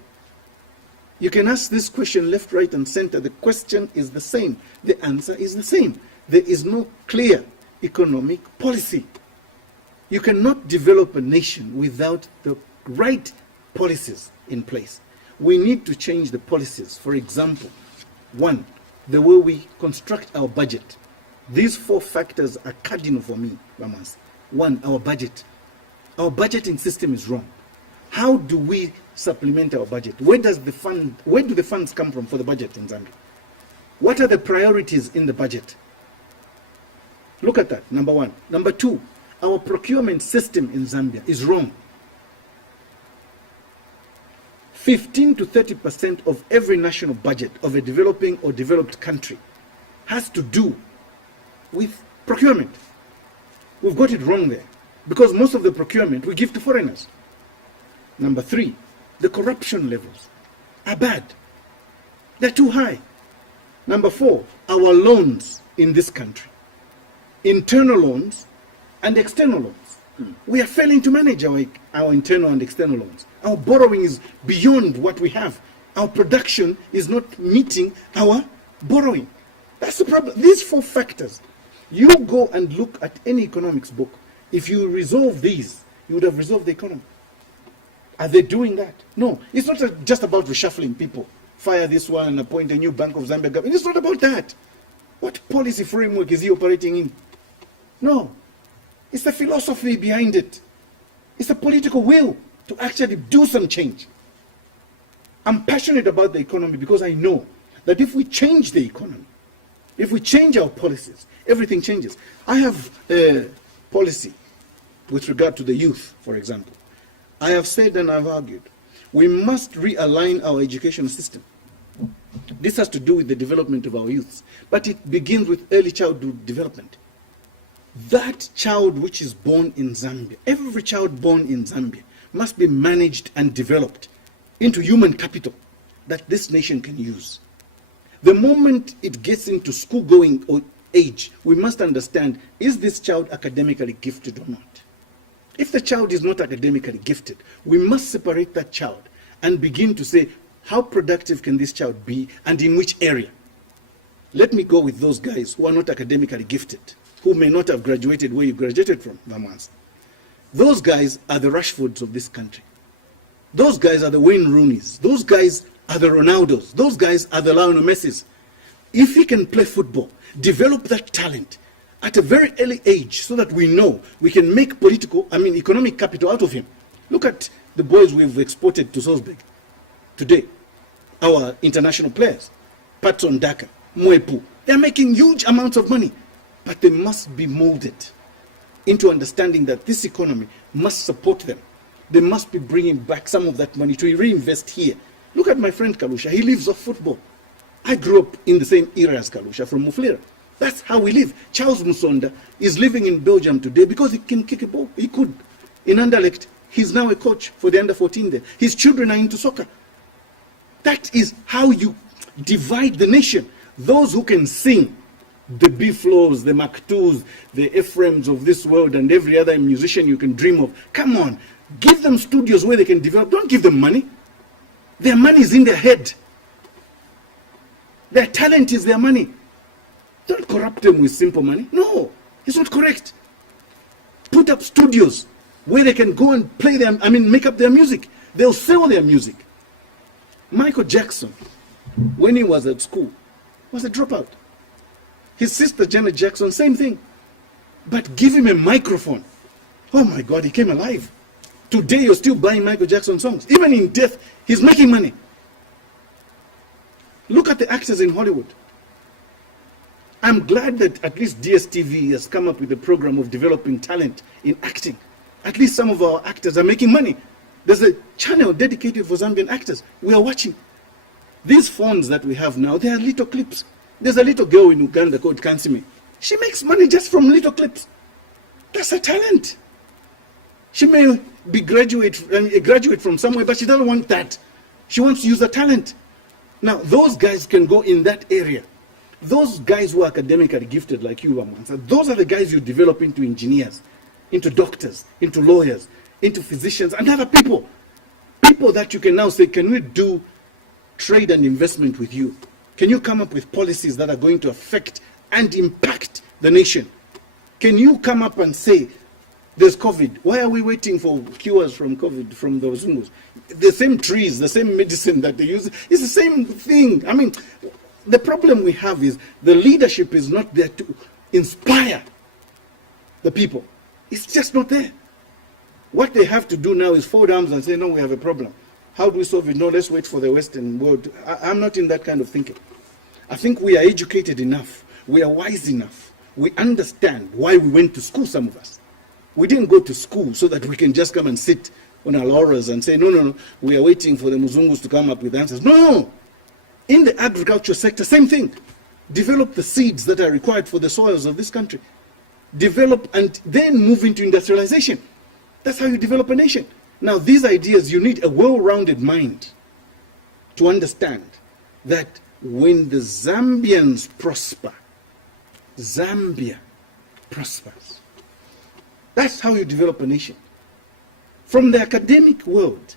You can ask this question left, right, and center. The question is the same. The answer is the same. There is no clear economic policy. You cannot develop a nation without the right policies in place. We need to change the policies. For example, one, the way we construct our budget. These 4 factors are cardinal for me, Ramas. One, our budget. Our budgeting system is wrong. How do we supplement our budget? Where do the funds come from for the budget in Zambia? What are the priorities in the budget? Look at that, number 1. Number 2, our procurement system in Zambia is wrong. 15 to 30% of every national budget of a developing or developed country has to do with procurement. We've got it wrong there, because most of the procurement we give to foreigners. Number 3, the corruption levels are bad. They're too high. Number 4, our loans in this country, internal loans and external loans. We are failing to manage our internal and external loans. Our borrowing is beyond what we have. Our production is not meeting our borrowing. That's the problem. These 4 factors, you go and look at any economics book. If you resolve these, you would have resolved the economy. Are they doing that? No. It's not just about reshuffling people. Fire this one and appoint a new Bank of Zambia government. It's not about that. What policy framework is he operating in? No. It's the philosophy behind it. It's the political will to actually do some change. I'm passionate about the economy because I know that if we change the economy, if we change our policies, everything changes. I have a policy with regard to the youth, for example. I have said and I've argued, we must realign our education system. This has to do with the development of our youths, but it begins with early childhood development. That child which is born in Zambia, every child born in Zambia, must be managed and developed into human capital that this nation can use. The moment it gets into school-going age, we must understand, is this child academically gifted or not? If the child is not academically gifted, we must separate that child and begin to say, how productive can this child be and in which area? Let me go with those guys who are not academically gifted, who may not have graduated where you graduated from, Vamans. Those guys are the Rashfords of this country. Those guys are the Wayne Rooneys. Those guys are the Ronaldos. Those guys are the Lionel Messis. If he can play football, develop that talent at a very early age so that we know we can make economic capital out of him. Look at the boys we've exported to Salzburg today. Our international players, Patson Daka, Mwepu, they're making huge amounts of money, but they must be molded into understanding that this economy must support them. They must be bringing back some of that money to reinvest here. Look at my friend Kalusha. He lives off football. I grew up in the same era as Kalusha from Muflira. That's how we live. Charles Musonda is living in Belgium today because he can kick a ball. He could. In Anderlecht, he's now a coach for the under-14 there. His children are into soccer. That is how you divide the nation. Those who can sing, the B-Flows, the Maktus, the Ephraims of this world, and every other musician you can dream of. Come on, give them studios where they can develop. Don't give them money. Their money is in their head. Their talent is their money. Don't corrupt them with simple money. No, it's not correct. Put up studios where they can go and play them, make up their music. They'll sell their music. Michael Jackson, when he was at school, was a dropout. His sister Janet Jackson, same thing. But give him a microphone. Oh my God, he came alive. Today you're still buying Michael Jackson songs. Even in death, he's making money. Look at the actors in Hollywood. I'm glad that at least DSTV has come up with a program of developing talent in acting. At least some of our actors are making money. There's a channel dedicated for Zambian actors. We are watching. These phones that we have now, they are little clips. There's a little girl in Uganda called Kansime. She makes money just from little clips. That's a talent. She may be graduate from somewhere, but she doesn't want that. She wants to use her talent. Now, those guys can go in that area. Those guys who are academically gifted like you, Amansa, those are the guys you develop into engineers, into doctors, into lawyers, into physicians, and other people. People that you can now say, can we do trade and investment with you? Can you come up with policies that are going to affect and impact the nation? Can you come up and say, there's COVID. Why are we waiting for cures from COVID from the Zungus? The same trees, the same medicine that they use, it's the same thing. The problem we have is the leadership is not there to inspire the people. It's just not there. What they have to do now is fold arms and say, no, we have a problem. How do we solve it? No, let's wait for the Western world. I'm not in that kind of thinking. I think we are educated enough. We are wise enough. We understand why we went to school, some of us. We didn't go to school so that we can just come and sit on our laurels and say, no, we are waiting for the Muzungus to come up with answers. No! In the agriculture sector, same thing. Develop the seeds that are required for the soils of this country. Develop and then move into industrialization. That's how you develop a nation. Now, these ideas, you need a well-rounded mind to understand that when the Zambians prosper, Zambia prospers. That's how you develop a nation. From the academic world,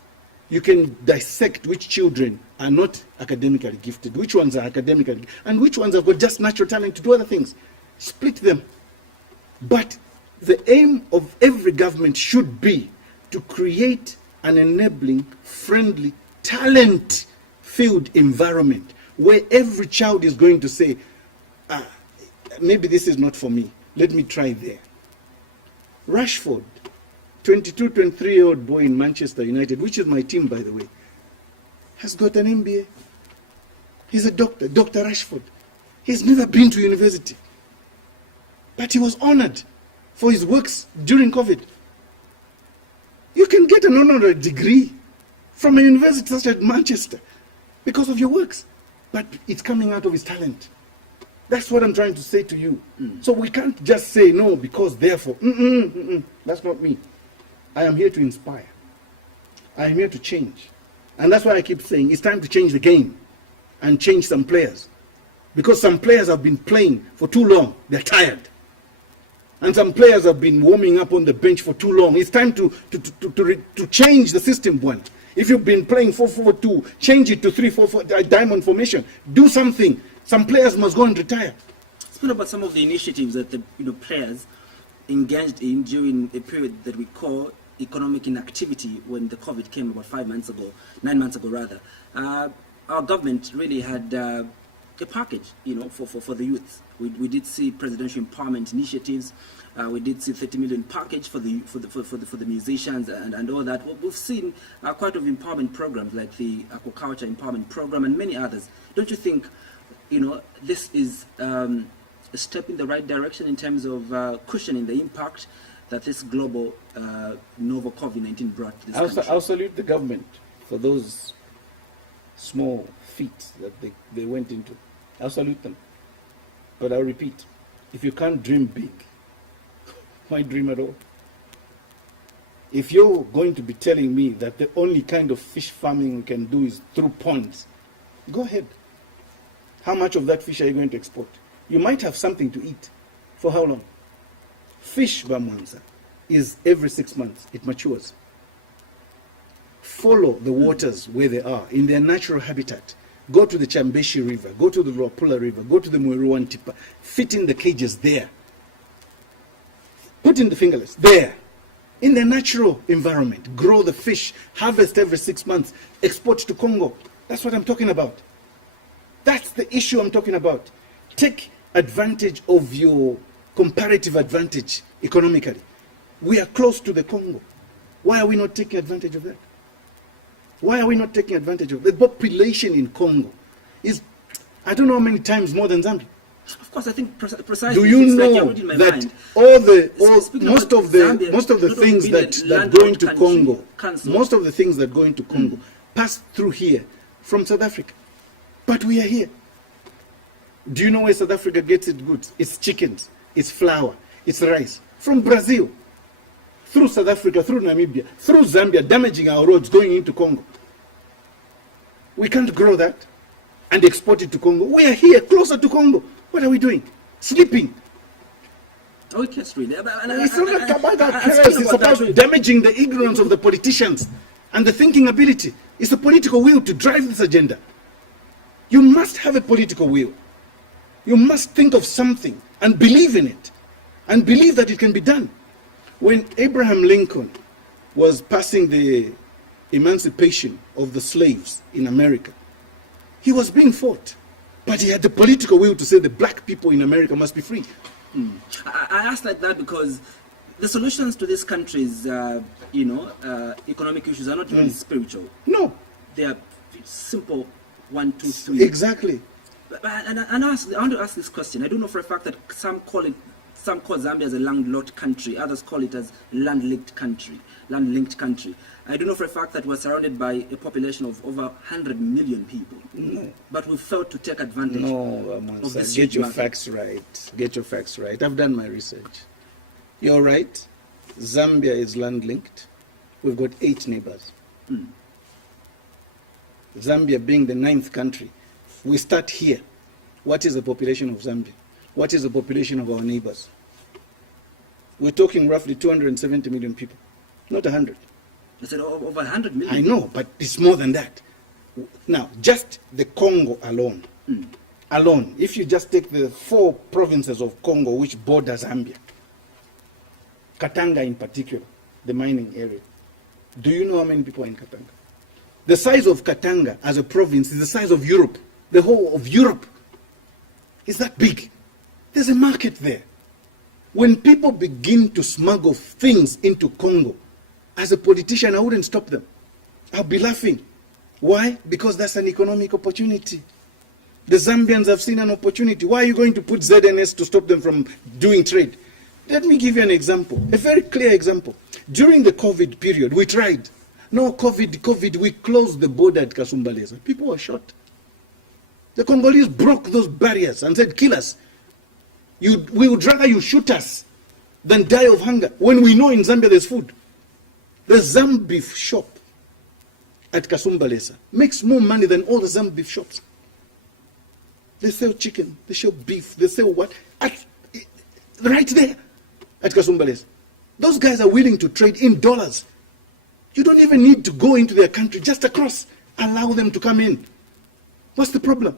you can dissect which children are not academically gifted, which ones are academically, and which ones have got just natural talent to do other things. Split them. But the aim of every government should be to create an enabling, friendly, talent-filled environment where every child is going to say, maybe this is not for me. Let me try there. Rashford, 22, 23-year-old boy in Manchester United, which is my team, by the way, has got an MBA. He's a doctor, Dr. Rashford. He's never been to university. But he was honored for his works during COVID. You can get an honorary degree from a university such as Manchester because of your works. But it's coming out of his talent. That's what I'm trying to say to you. So we can't just say no because therefore. That's not me. I am here to inspire. I am here to change. And that's why I keep saying it's time to change the game and change some players. Because some players have been playing for too long. They're tired. And some players have been warming up on the bench for too long. It's time to change the system, one. If you've been playing 4-4-2, change it to 3-4-4 diamond formation. Do something. Some players must go and retire. Speak about some of the initiatives that the players engaged in during a period that we call economic inactivity when the COVID came about 9 months ago rather. Our government really had a package, for the youth. We did see presidential empowerment initiatives. We did see 30 million package for the musicians and all that. We've seen quite a few empowerment programs like the aquaculture empowerment program and many others. Don't you think, this is a step in the right direction in terms of cushioning the impact that this global novel COVID-19 brought to this country? I'll salute the government for those small feats that they went into. I'll salute them. But I'll repeat, if you can't dream big, why dream at all? If you're going to be telling me that the only kind of fish farming we can do is through ponds, go ahead. How much of that fish are you going to export? You might have something to eat. For how long? Fish, Bamwanza, is every 6 months. It matures. follow the waters where they are, in their natural habitat. Go to the Chambeshi River, go to the Luapula River, go to the Muiruan Tipa, fit in the cages there. Put in the fingerless, there. In their natural environment, grow the fish, harvest every 6 months, export to Congo. That's what I'm talking about. That's the issue I'm talking about. Take advantage of your comparative advantage economically. We are close to the Congo. Why are we not taking advantage of that? Why are we not taking advantage of that? The population in Congo is, I don't know how many times more than Zambia. Of course, I think precisely. Do you know like that mind. most of the things that go into Congo, most of the things that go into Congo pass through here from South Africa, but we are here. Do you know where South Africa gets its goods? It's chickens, it's flour, it's rice from Brazil, through South Africa, through Namibia, through Zambia, damaging our roads going into Congo. We can't grow that and export it to Congo. We are here, closer to Congo. What are we doing? Sleeping. Oh, it gets really. It's not about that chaos. It's about damaging the ignorance of the politicians and the thinking ability. It's a political will to drive this agenda. You must have a political will. You must think of something and believe in it and believe that it can be done. When Abraham Lincoln was passing the emancipation of the slaves in America, he was being fought. But he had the political will to say the black people in America must be free. I ask like that because the solutions to this country's, economic issues are not really spiritual. No. They are simple 1, 2, 3. Exactly. And I want to ask this question. I do know for a fact that some call Zambia as a landlocked country, others call it as land-linked country. I do know for a fact that we're surrounded by a population of over 100 million people. No. But we failed to take advantage of this. Get your facts right. Get your facts right. I've done my research. You're right. Zambia is land-linked. We've got 8 neighbors. Zambia being the 9th country. We start here. What is the population of Zambia? What is the population of our neighbors? We're talking roughly 270 million people, not 100. I said over 100 million. I know, but it's more than that. Now, just the Congo alone, if you just take the 4 provinces of Congo which border Zambia, Katanga in particular, the mining area, do you know how many people are in Katanga? The size of Katanga as a province is the size of Europe. The whole of Europe is that big. There's a market there. When people begin to smuggle things into Congo, as a politician, I wouldn't stop them. I'll be laughing. Why? Because that's an economic opportunity. The Zambians have seen an opportunity. Why are you going to put ZNS to stop them from doing trade? Let me give you an example, a very clear example. During the COVID period, we tried. No, COVID, we closed the border at Kasumbalesa. People were shot. The Congolese broke those barriers and said, kill us. We would rather you shoot us than die of hunger when we know in Zambia there's food. The Zambeef shop at Kasumbalesa makes more money than all the Zambeef shops. They sell chicken, they sell beef, they sell what? Right there at Kasumbalesa. Those guys are willing to trade in dollars. You don't even need to go into their country, just across. Allow them to come in. What's the problem?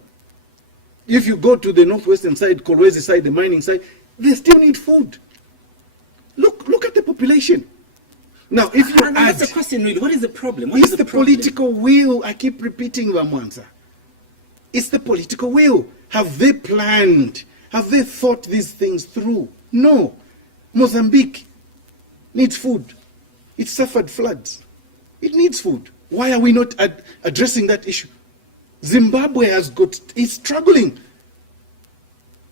If you go to the northwestern side, Kolwezi side, the mining side, they still need food. Look at the population. Now, if you add... That's the question really. What is the problem? It's the political will. I keep repeating, Vamwanza. It's the political will. Have they planned? Have they thought these things through? No. Mozambique needs food. It suffered floods. It needs food. Why are we not addressing that issue? Zimbabwe is struggling.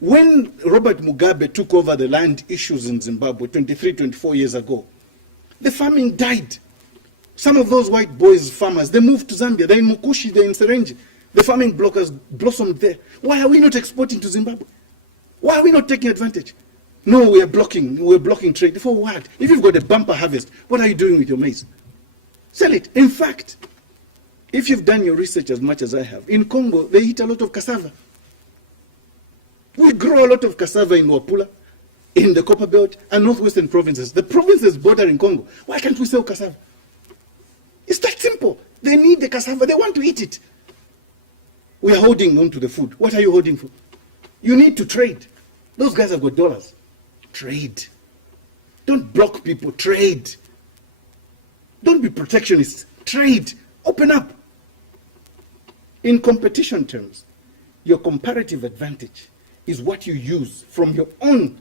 When Robert Mugabe took over the land issues in Zimbabwe 23, 24 years ago, the farming died. Some of those white boys, farmers, they moved to Zambia. They're in Mukushi, they're in Serenji. The farming blockers blossomed there. Why are we not exporting to Zimbabwe? Why are we not taking advantage? No, we're blocking trade. For what? If you've got a bumper harvest, what are you doing with your maize? Sell it. In fact, if you've done your research as much as I have, in Congo, they eat a lot of cassava. We grow a lot of cassava in Wapula, in the Copper Belt, and northwestern provinces. The provinces bordering Congo. Why can't we sell cassava? It's that simple. the cassava. They want to eat it. We are holding on to the food. What are you holding for? You need to trade. Those guys have got dollars. Trade. Don't block people. Trade. Don't be protectionist. Trade. Open up. In competition terms, your comparative advantage is what you use from your own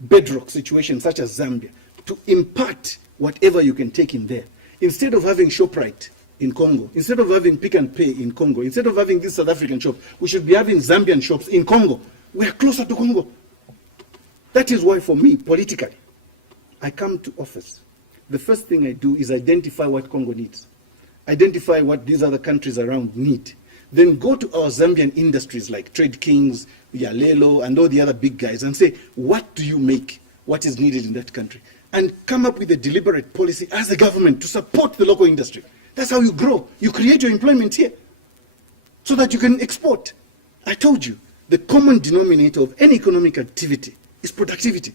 bedrock situation, such as Zambia, to impart whatever you can take in there. Instead of having ShopRite in Congo, instead of having Pick and Pay in Congo, instead of having this South African shop, we should be having Zambian shops in Congo. We are closer to Congo. That is why, for me, politically, I come to office. The first thing I do is identify what Congo needs, identify what these other countries around need, then go to our Zambian industries like Trade Kings, Yalelo, and all the other big guys and say, what do you make? What is needed in that country? And come up with a deliberate policy as a government to support the local industry. That's how you grow. You create your employment here so that you can export. I told you, the common denominator of any economic activity is productivity.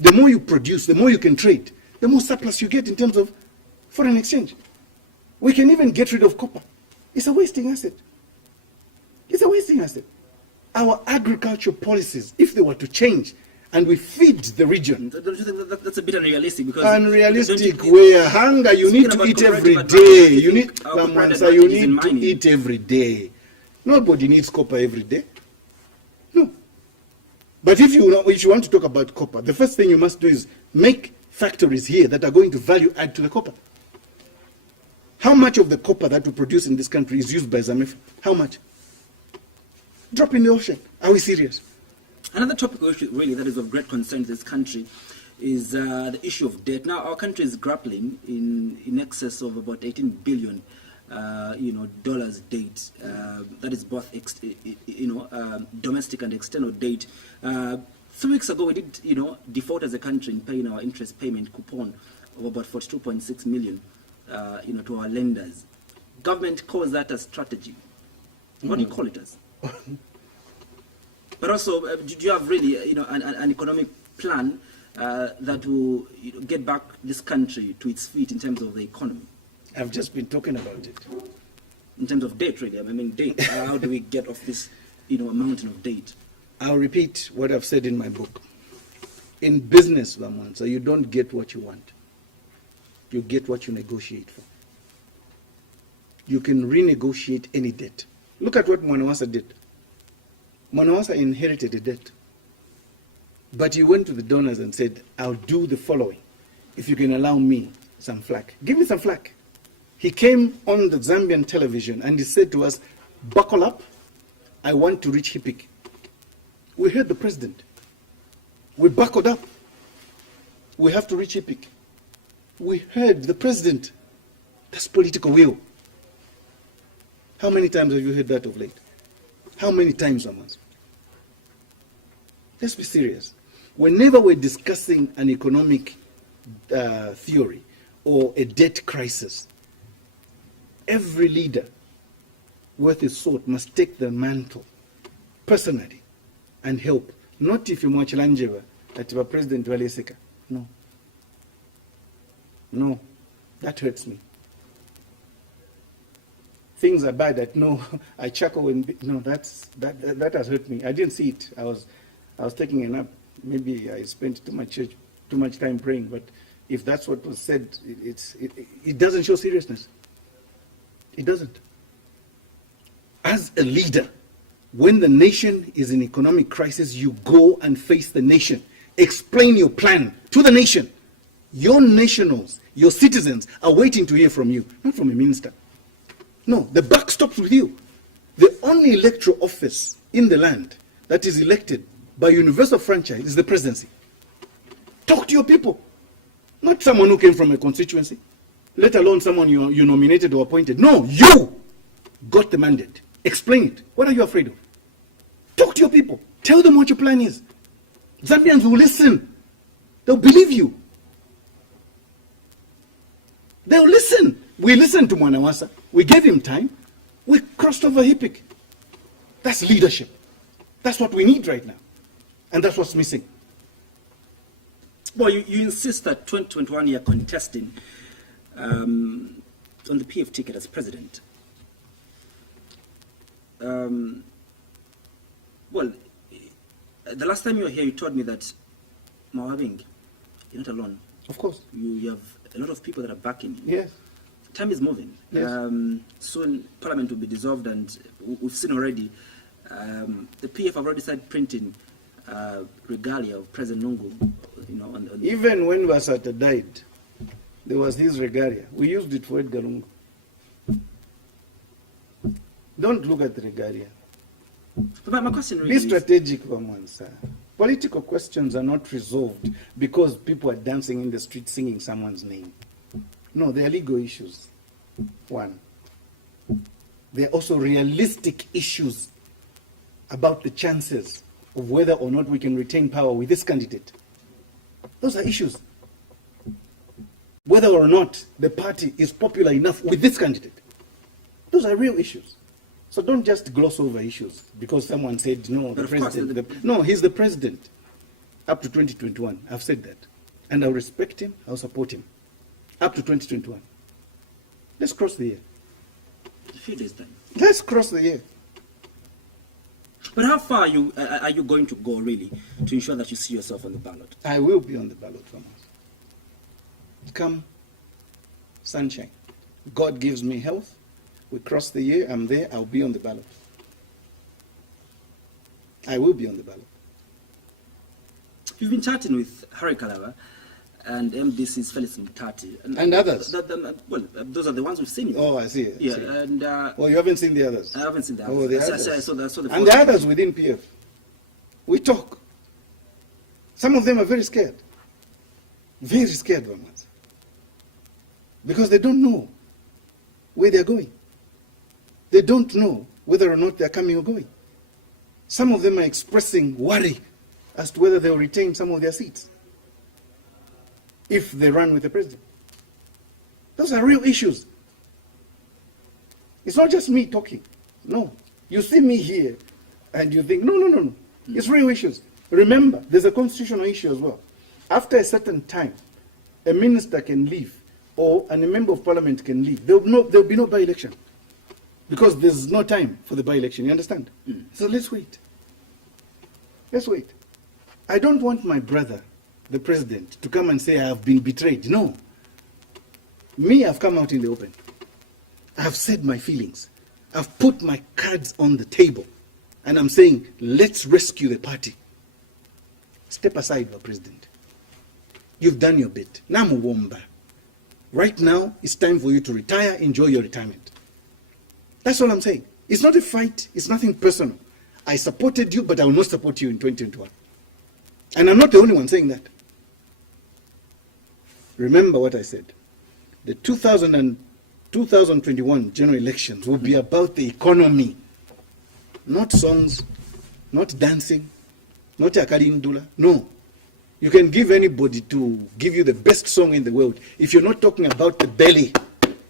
The more you produce, the more you can trade, the more surplus you get in terms of foreign exchange. We can even get rid of copper. It's a wasting asset. It's a wasting asset. Our agriculture policies, if they were to change, and we feed the region. Don't you think that's a bit unrealistic? Because unrealistic where hunger, you need to eat every day. You need to eat every day. Nobody needs copper every day. No. But if you want to talk about copper, the first thing you must do is make factories here that are going to value add to the copper. How much of the copper that we produce in this country is used by ZAMEFA? How much? Drop in the ocean. Are we serious? Another topic really that is of great concern to this country is the issue of debt. Now, our country is grappling in excess of about 18 billion, dollars debt. That is both, domestic and external debt. 3 weeks ago, we did, default as a country in paying our interest payment coupon of about 42.6 million, to our lenders. Government calls that a strategy. What do you call it as? But also, do you have really, an economic plan that will get back this country to its feet in terms of the economy? I've just been talking about it. In terms of debt, really. I mean, debt. How do we get off this, mountain of debt? I'll repeat what I've said in my book. In business, so you don't get what you want. You get what you negotiate for. You can renegotiate any debt. Look at what Mwanawasa did. Mwanawasa inherited a debt. But he went to the donors and said, I'll do the following. If you can allow me some flack. Give me some flack. He came on the Zambian television and he said to us, buckle up. I want to reach HIPIC. We heard the president. We buckled up. We have to reach HIPIC. We heard the president. That's political will. How many times have you heard that of late? How many times, Amaz? Let's be serious. Whenever we're discussing an economic theory or a debt crisis, every leader worth his salt must take the mantle personally and help. Not if you watch Lanjeva that the president Waleseka. No. No. That hurts me. Things are bad that I chuckle when that has hurt me. I didn't see it. I was taking a nap. Maybe I spent too much time praying, but if that's what was said, it doesn't show seriousness. It doesn't. As a leader, when the nation is in economic crisis, you go and face the nation. Explain your plan to the nation. Your nationals, your citizens are waiting to hear from you, not from a minister. No, the buck stops with you. The only electoral office in the land that is elected by universal franchise is the presidency. Talk to your people. Not someone who came from a constituency, let alone someone you nominated or appointed. No, you got the mandate. Explain it. What are you afraid of? Talk to your people. Tell them what your plan is. Zambians will listen. They'll believe you. They'll listen. We listened to Mwanawasa. We gave him time. We crossed over HIPIC. That's leadership. That's what we need right now. And that's what's missing. Well, you insist that 2021 you're contesting on the PF ticket as president. Well, the last time you were here, you told me that Mawabing, you're not alone. Of course. You have a lot of people that are backing you. Yes. Time is moving. Yes. Soon Parliament will be dissolved, and we've seen already the PF have already started printing regalia of President Lungu. You know, on even when Wasata died, there was this regalia. We used it for Edgar Lungu. Don't look at the regalia. But my question really Be strategic, Vamansa. Political questions are not resolved because people are dancing in the street singing someone's name. No, they are legal issues. One. There are also realistic issues about the chances of whether or not we can retain power with this candidate. Those are issues. Whether or not the party is popular enough with this candidate. Those are real issues. So don't just gloss over issues because someone said, no, the president. No, he's the president up to 2021. I've said that. And I'll respect him, I'll support him. Up to 2021. Let's cross the year. A few days' time. Let's cross the year. But how far are you going to go, really, to ensure that you see yourself on the ballot? I will be on the ballot, Thomas. Come sunshine. God gives me health. We cross the year, I'm there, I'll be on the ballot. I will be on the ballot. You've been chatting with Harry Kalava and MDC's Felix Mutati. And others. Well, those are the ones we've seen. Oh, I see. Yeah, see. And... oh, you haven't seen the others? I haven't seen the others. Oh, the I others. saw the and the others within PF. We talk. Some of them are very scared. Very scared, ones. Because they don't know where they're going. They don't know whether or not they're coming or going. Some of them are expressing worry as to whether they'll retain some of their seats if they run with the president. Those are real issues. It's not just me talking. No. You see me here and you think, no. It's real issues. Remember, there's a constitutional issue as well. After a certain time, a minister can leave or a member of parliament can leave. There'll be no by-election. Because there's no time for the by-election, you understand? So let's wait. Let's wait. I don't want my brother, the president, to come and say I have been betrayed. No. Me, I've come out in the open. I've said my feelings. I've put my cards on the table. And I'm saying, let's rescue the party. Step aside, the president. You've done your bit. Namuwomba. Right now, it's time for you to retire. Enjoy your retirement. That's all I'm saying. It's not a fight. It's nothing personal. I supported you, but I will not support you in 2021. And I'm not the only one saying that. Remember what I said. The 2021 general elections will be about the economy. Not songs, not dancing, not Yakalindula. No. You can give anybody to give you the best song in the world. If you're not talking about the belly,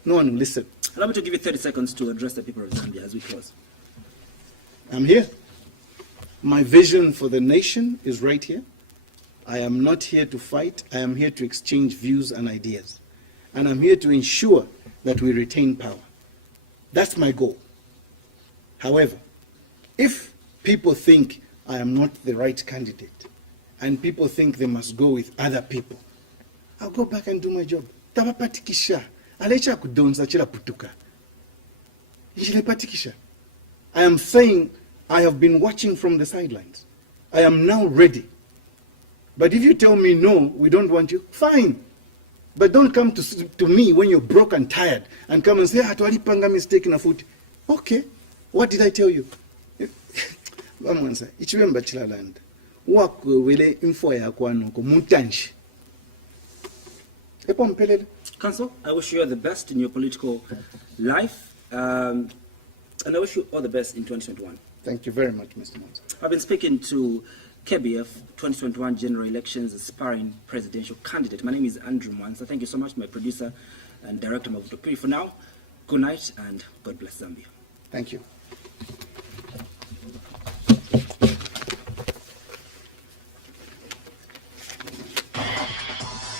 no one will listen. Allow me to give you 30 seconds to address the people of Zambia as we close. I'm here. My vision for the nation is right here. I am not here to fight. I am here to exchange views and ideas. And I'm here to ensure that we retain power. That's my goal. However, if people think I am not the right candidate and people think they must go with other people, I'll go back and do my job. Tabapatikisha. Alecha kudonza chila putuka. Patikisha. I am saying I have been watching from the sidelines. I am now ready. But if you tell me no, we don't want you, fine. But don't come to me when you're broke and tired and come and say, panga mistake na foot. Okay, what did I tell you? Vamansa, ichiwemba chilalanda. Wakwe wele info ya kwanuko mutanshi. Epo mpelele. Council, I wish you all the best in your political life, and I wish you all the best in 2021. Thank you very much, Mr. Monza. I've been speaking to KBF 2021 general elections aspiring presidential candidate. My name is Andrew Mwanza. Thank you so much, my producer and director, Mavuto Piri. For now, good night and God bless Zambia. Thank you.